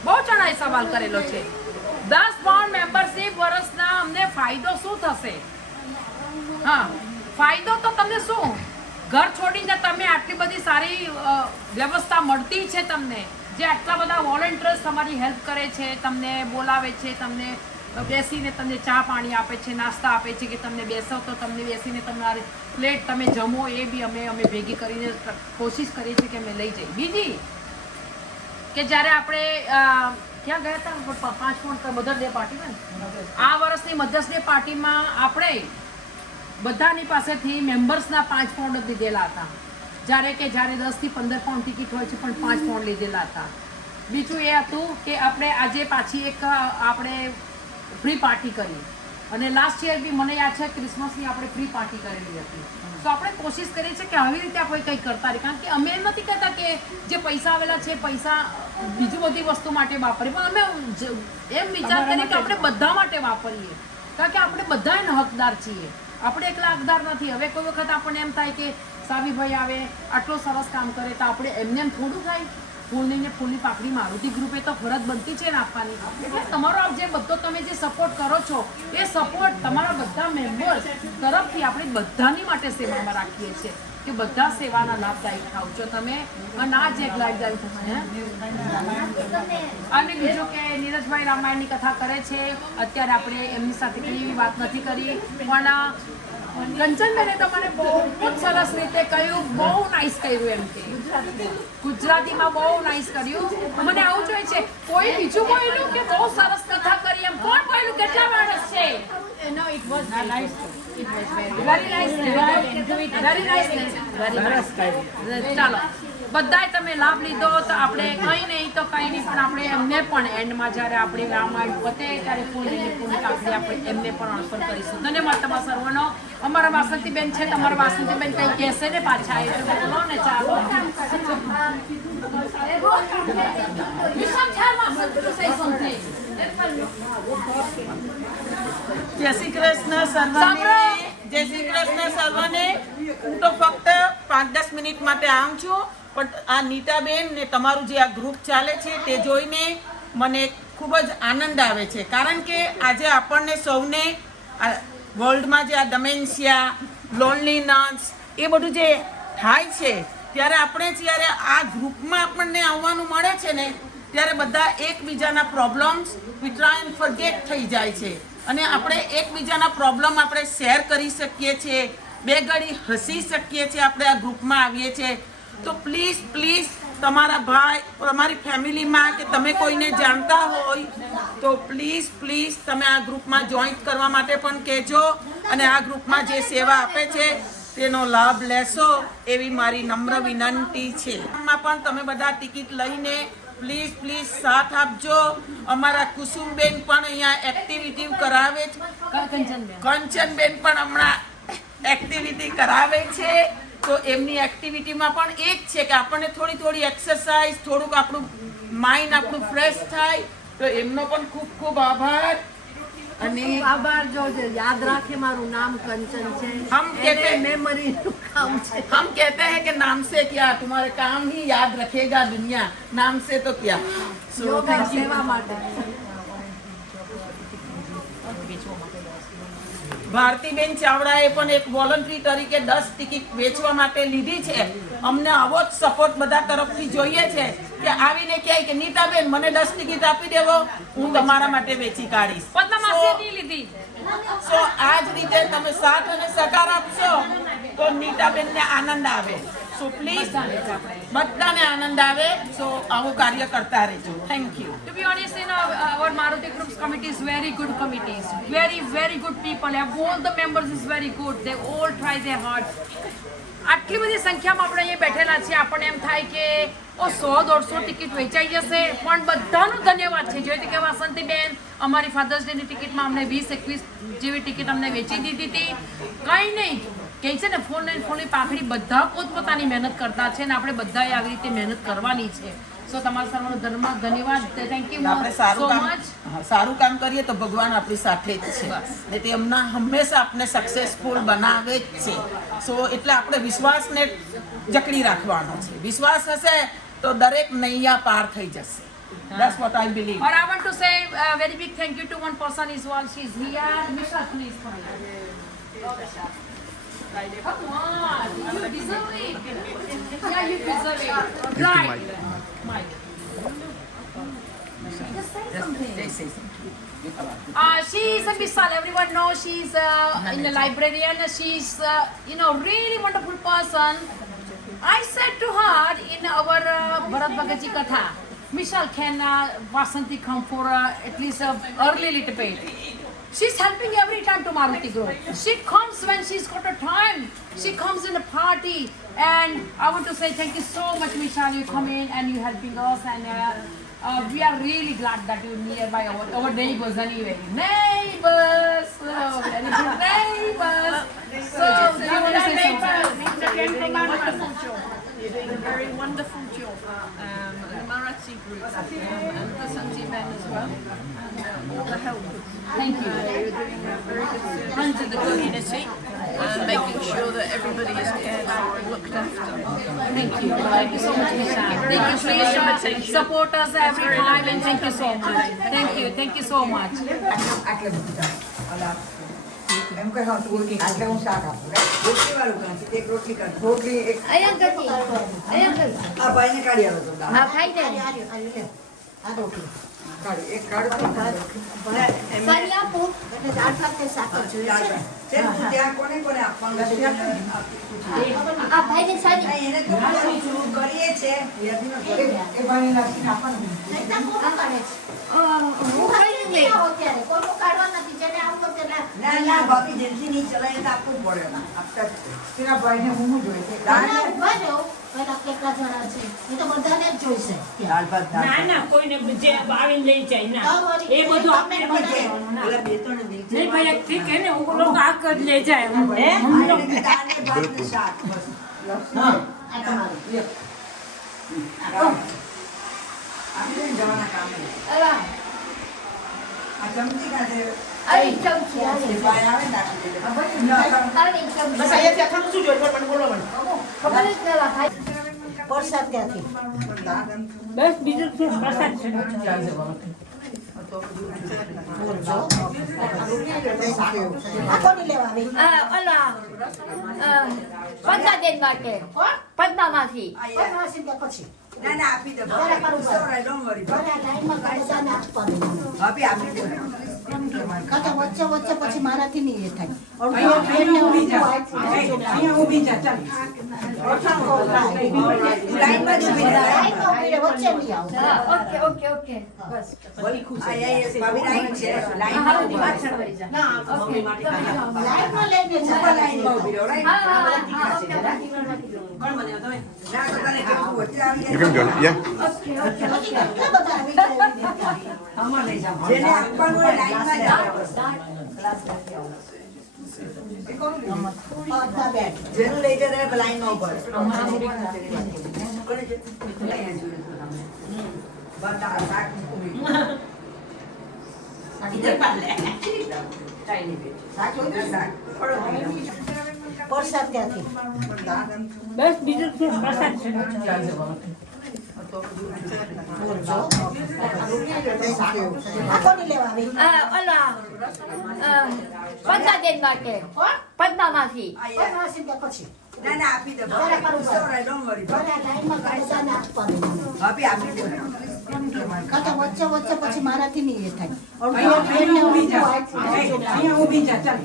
બહુ જણાએ સવાલ કરેલો છે. 10 પાઉન્ડ મેમ્બરશીપ વર્ષના અમને ફાયદો શું થશે? હા, ફાયદો તો તમને શું, ઘર છોડીને તમે આટલી બધી સારી વ્યવસ્થા મળતી છે તમને, જે આટલા બધા વોલેન્ટિયર્સ તમારી હેલ્પ કરે છે, તમને બોલાવે છે, તમને બેસીને તમને ચા પાણી આપે છે, નાસ્તા આપે છે, કે તમને બેસો તો તમને બેસીને તમારી પ્લેટ તમે જમો, એ બી અમે ભેગી કરીને કોશિશ કરીએ છીએ કે અમે લઈ જઈએ. બીજી કે જ્યારે આપણે ક્યાં ગયા હતા 5 પાઉન્ડ મધર ડે પાર્ટીમાં, આ વર્ષની મધર્સ ડે પાર્ટીમાં આપણે બધાની પાસેથી મેમ્બર્સના 5 પાઉન્ડ જ લીધેલા હતા. જ્યારે 10 થી 15 પાઉન્ડ ટિકિટ હોય છે, પણ 5 પાઉન્ડ લીધેલા હતા. બીજું એ હતું કે આપણે આજે પાછી એક આપણે ફ્રી પાર્ટી કરી, અને લાસ્ટ યર બી મને યાદ છે ક્રિસમસની આપણે ફ્રી પાર્ટી કરેલી હતી. તો આપણે કોશિશ કરીએ છીએ કે આવી રીતે આપણે કંઈક કરતા રહીએ, કારણ કે અમે એમ નથી કહેતા કે જે પૈસા આવેલા છે પૈસા બીજી બધી વસ્તુ માટે વાપરીએ, પણ અમે એમ વિચાર કરીએ કે આપણે બધા માટે વાપરીએ, કારણ કે આપણે બધા એના હકદાર છીએ, આપણે એકલા હકદાર નથી. હવે કોઈ વખત આપણને એમ થાય કે સાવીભાઈ આવે આટલો સરસ કામ કરે તો આપણે એમને એમ થોડું થાય. ફૂલની ફૂલની પાકડી મારુતિ ગ્રુપે તો ફરજ બનતી છે ને આપવાની. એટલે તમારો જે બધો તમે જે સપોર્ટ કરો છો એ સપોર્ટ તમારા બધા મેમ્બર્સ તરફથી આપણે બધાની માટે સેવામાં રાખીએ છીએ કે બધા સેવાના લાભદાયી થાવ છો તમે, અને આ જ એક લાભદાયી થશે. અને બીજું કે નીરજભાઈ રામાયણની કથા કરે છે. અત્યારે આપણે એમની સાથે કંઈ એવી વાત નથી કરી, પણ કંચનબેને તમારે બહુ જ સરસ રીતે કહ્યું, બહુ નાઇસ કર્યું. એમ કે ગુજરાતીમાં બહુ નાઇસ કર્યું. મને આવું જોઈએ છે કોઈ બીજું બોલ્યું કે બહુ સરસ કથા કરી, એમ કોણ બોલ્યું? કેટલા માણસ છે? No, it was nice. It was very nice. Very nice. ચાલો બધાય તમે લાભ લીધો. તો આપણે કંઈ નહીં તો કંઈ નહીં, પણ આપણે એમને પણ એન્ડમાં જ્યારે આપણી રામાયણ પતે ત્યારે ફૂલની કાકડી આપણે એમને પણ અર્પણ કરીશું. ધન્યવાદ તમારા સર્વનો. અમારા વાસંતીબેન છે, તમારા વાસંતીબેન કંઈ કહેશે ને પાછા એટલે બોલો ને. ચાલો જય શ્રી કૃષ્ણ સર્વને. જય શ્રી કૃષ્ણ સર્વને. હું તો ફક્ત 5-10 મિનિટ માટે આવું છું, પણ આ નીતાબેન ને તમારું જે આ ગ્રુપ ચાલે છે તે જોઈને મને ખૂબ જ આનંદ આવે છે, કારણ કે આજે આપણને સૌને વર્લ્ડમાં જે આ ડમેન્શિયા, લોનલીનેસ એ બધું જે થાય છે ત્યારે આપણે જ્યારે આ ગ્રુપમાં આપણને આવવાનું મળે છે ને ત્યારે બધા એકબીજાના problems V try and forget થઈ જાય છે અને આપણે એકબીજાના પ્રોબ્લેમ આપણે શેર કરી શકીએ છીએ, બે ઘડી હસી શકીએ છીએ. આપણે આ ગ્રુપમાં આવીએ છીએ તો પ્લીઝ પ્લીઝ તમારા ભાઈ, તમારી ફેમિલીમાં કે તમે કોઈને જાણતા હોય તો પ્લીઝ પ્લીઝ તમે આ ગ્રુપમાં જોઈન કરવા માટે પણ કહેજો અને આ ગ્રુપમાં જે સેવા આપે છે તેનો લાભ લેશો એવી મારી નમ્ર વિનંતી છે. આમાં પણ તમે બધા ટિકિટ લઈને પ્લીઝ પ્લીઝ સાથ આપજો. અમારા કુસુમબેન પણ અહીંયા એક્ટિવિટી કરાવે છે, કંચનબેન પણ હમણાં એક્ટિવિટી કરાવે છે. તો એમની એક્ટિવિટીમાં પણ એ જ છે કે આપણને થોડી થોડી એક્સરસાઇઝ, થોડુંક આપણું માઇન્ડ આપણું ફ્રેશ થાય. તો એમનો પણ ખૂબ ખૂબ આભાર. અને આભાર જો યાદ રાખે મારું નામ કંચન છે. हम कहते हैं मेमोरी काम છે. हम कहते हैं कि नाम से क्या, तुम्हारे काम ही याद रखेगा दुनिया, नाम से तो क्या. So thank you. સેવા માટે ભારતીબેન ચાવડાએ પણ એક વોલન્ટરી તરીકે 10 ટિકિટ વેચવા માટે લીધી છે. અમને આવો જ સપોર્ટ બધા તરફથી જોઈએ છે કે આવીને કહે કે નીતાબેન મને 10 ટિકિટ આપી દેવો, હું તમારા માટે વેચી કાઢીશ. પદ્માસીની લીધી. સો આ જ રીતે તમે સાથ અને સહકાર આપશો તો નીતાબેનને આનંદ આવે. સો પ્લીઝ બધાને આનંદ આવે. સો આવું કાર્ય કરતા રહેજો. Thank you. To be honest, our Maruti Group's committee is very good committees. Very, very good people. All the members is very good. They all try their hard. આટલી બધી સંખ્યામાં આપણે અહીંયા બેઠેલા છીએ, આપણને એમ થાય કે 100-150 ટિકિટ વેચાઈ જશે, પણ બધાનો ધન્યવાદ છે. જેવી રીતે વાસંતીબેન અમારી ફાધર્સ ડેની ટિકિટમાં અમને 20-21 જેવી ટિકિટ અમને વેચી દીધી હતી. કંઈ નહીં કહે છે ને, ફોનની પાખડી બધા પોતપોતાની મહેનત કરતા છે ને આપણે બધાએ આવી રીતે મહેનત કરવાની છે. સો તમારા સર્વનો ધન્યવાદ. થેન્ક યુ આપણે સારું કામ કરીએ તો ભગવાન આપણી સાથે જ છે ને તે એમના હંમેશા આપણે સક્સેસફુલ બનાવે જ છે. સો એટલે આપણે વિશ્વાસને જકડી રાખવાનો છે. વિશ્વાસ હશે તો દરેક નૈયા પાર થઈ જશે. That's what I believe. Or I want to say a very big thank you to one person as well. She's here. Misha, please come here. Come on, you deserve it. Yeah, you deserve it. Right. Mike. Just say something. She is a Vishal. Everyone knows she's in the library and she's really wonderful person. I said to her in our Bharat Bhagaji Katha, Michelle, can Vasanti come for at least early little bit? She's helping every time to Maruti Group. She comes when she's got a time. She comes in a party. And I want to say thank you so much, Michelle. You come in and you helping us. And we are really glad that you're nearby our neighbors anyway. Neighbors! Oh, very good neighbors! So, do you want to say something? You're doing a very wonderful job. The Marathi group and the Santi men as well, and all the helpers. Thank you. You're doing a very good service to the community and making sure that everybody is cared for and looked after. Thank you. Thank you so much, Michelle. Thank you for your invitation. Support us every time and thank you so much. Thank you. Thank you so much. એમ કહે આટલે હું શાક આપું રોટલી વાળું કામ છે. એક રોટલી કાઢ રોટલી એક અહીંયા કરી આ ભાઈને કાઢી આવો તો હા ખાઈ દે આ રોટલી કાઢી એક કાઢો ફરી આપું એટલે દાળ સાથે શાક જ જોઈએ છે. ત્યાં કોને કોને આપવાનું આ ભાઈને સાજી એને તો શું કરીએ છે એ ભાઈને નાખીને આપવાનું. નહીંતર કોણ કાઢે છે હું ખાઈ દે અત્યારે કોનું કાઢવા નથી. જેને આવતો તેના ના ના ભાભી જેલથી નહીં ચલાય તો આપવું જ પડે ને. આપતા જ તેના ભાઈને હું જોઈએ છે દાળ ઉભા રહો. પેલા કેટલા જણા છે એ તો બધાને જ જોઈશે. દાળ ભાત ના ના કોઈને જે આવીને લઈ જાય ના એ બધું આપણે બનાવવાનું ના. પેલા બે ત્રણ દિલ નહીં ભાઈ ઠીક હે ને वो लोग आकर ले जाए हम દાળ ને ભાત ને શાક બસ. આ તમારું લ્યો. આપણે જવાના કામે અલા આ ચમચી કાઢે આવી ચમચી આવી ભાઈ આવે ને નાખી દે. આવી ચમચી બસ અહીંયા ત્યાં શું જોઈએ પણ બોલો મને. ખબર જ પેલા ભાઈ વરસાદ ત્યાંથી बस बीजू प्रसाद છે આ કોની લેવા આવી પદ્માબેન માટે પદ્મામાંથી પદ્માવતી કે પછી ના ના આપી દે ડોન્ટ વરી ભલે આ લાઈનમાં કાઢી ના આપવાનું આપી દે કાકા વચ્ચે વચ્ચે પછી મારાથી નહીં એ થાય અહીંયા ઊભી જા ચાલ લાઈનમાં જ ઊભી રહે વચ્ચે નહીં આવું ઓકે ઓકે બસ વળી ખુશ અહીંયા ભાભી લાઈન છે લાઈનમાં ઊભી પાછળ વળી જા ના ઓકે લાઈનમાં લઈને ઉપર જાય લાઈનમાં ઊભી રહો રાઈટ હા ના તો તને કેવું વચ્ચે આવી You can go, yeah. Okay okay પછી કેટલા બધા આવી ગયા જેને આપવાનું હોય લાઈનમાં જ આવે બધા બેઠ જેનું લઈ જાય લાઈનમાં ઉપર બતા શાક મૂકી શાક પરસાદ ત્યાંથી બસ બીજું શું પ્રસાદ છે આ કોની લેવા આવી પદ્માબેન માટે પદ્મામાંથી પદ્માવતી કે પછી ના ના આપી દે ડોન્ટ વરી ભલે આ લાઈનમાં કાઢી ના આપવાનું આપી દે કાકા વચ્ચે વચ્ચે પછી મારાથી નહીં એ થાય અહીંયા ઊભી જા ચાલ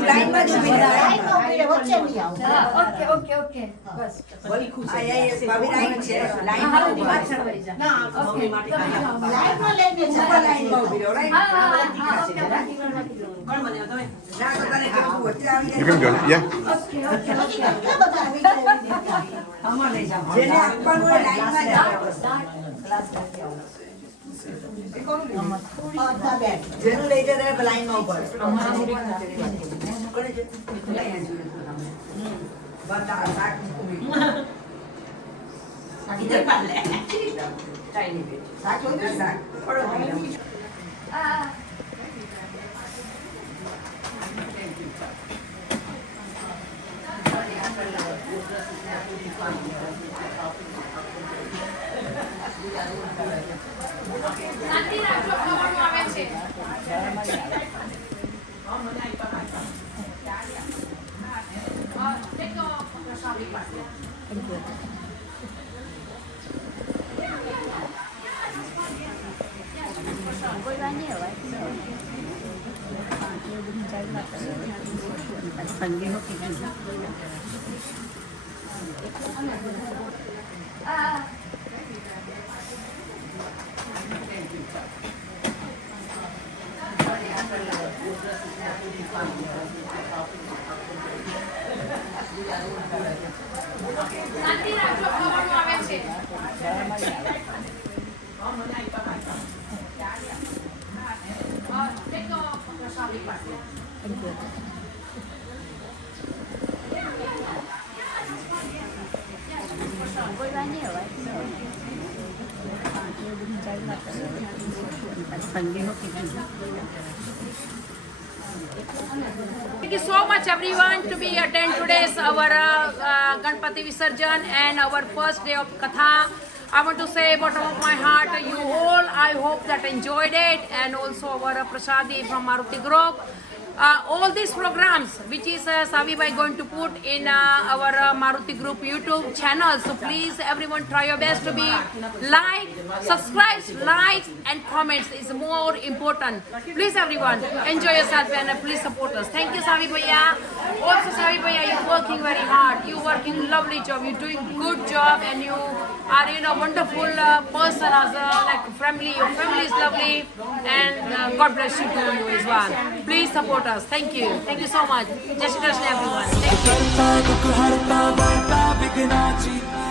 લાઈનમાં જ ઊભી રહે લાઈનમાં ઊભી રહે, વચ્ચે નહીં આવું ઓકે ઓકે ઓકે બસ વળી ખુશ અહીંયા ભાભી લાઈન છે લાઈનમાં ઊભી પાછળ વળી જા ના ઓકે લાઈનમાં લઈને ઉપર જાય લાઈનમાં ઊભી રહો રાઈટ હા હા ઓકે ના તો તને કેવું વચ્ચે આવી You can go, yeah. Okay okay પછી કેટલા બધા આવી ગયા જેને આપવાનું હોય લાઈનમાં જ આવે બધા બેઠ જેનું લઈ જાય લાઈનમાં ઉપર બતા શાક મૂકી શાક શાંતિ રાખજો, ખાવાનું આવે છે. take the પ્રસાદી પાસે. શાંતિ રાખજો, ખાવાનું આવે છે. take the પ્રસાદી પાસે. Thank you so much everyone to be attend today's our Ganpati Visarjan and our first day of Katha. I want to say bottom of my heart you all, I hope that enjoyed it, and also our Prasadi from Maruti Group. All these programs which is Savi Bhai going to put in our Maruti Group YouTube channel. So please everyone try your best to be like, subscribe, likes and comments is more important. Please everyone enjoy yourself and please support us. Thank you Savi Bhaiya. Also Savi Bhaiya, you're working very hard. You're working lovely job. You're doing good job and you are wonderful person as a like family. Your family is lovely and God bless you to you as well. Please support us. Thank you. Thank you so much. Jai Shri Krishna everyone. Thank you. करता दुख हरता वार्ता विघ्नाची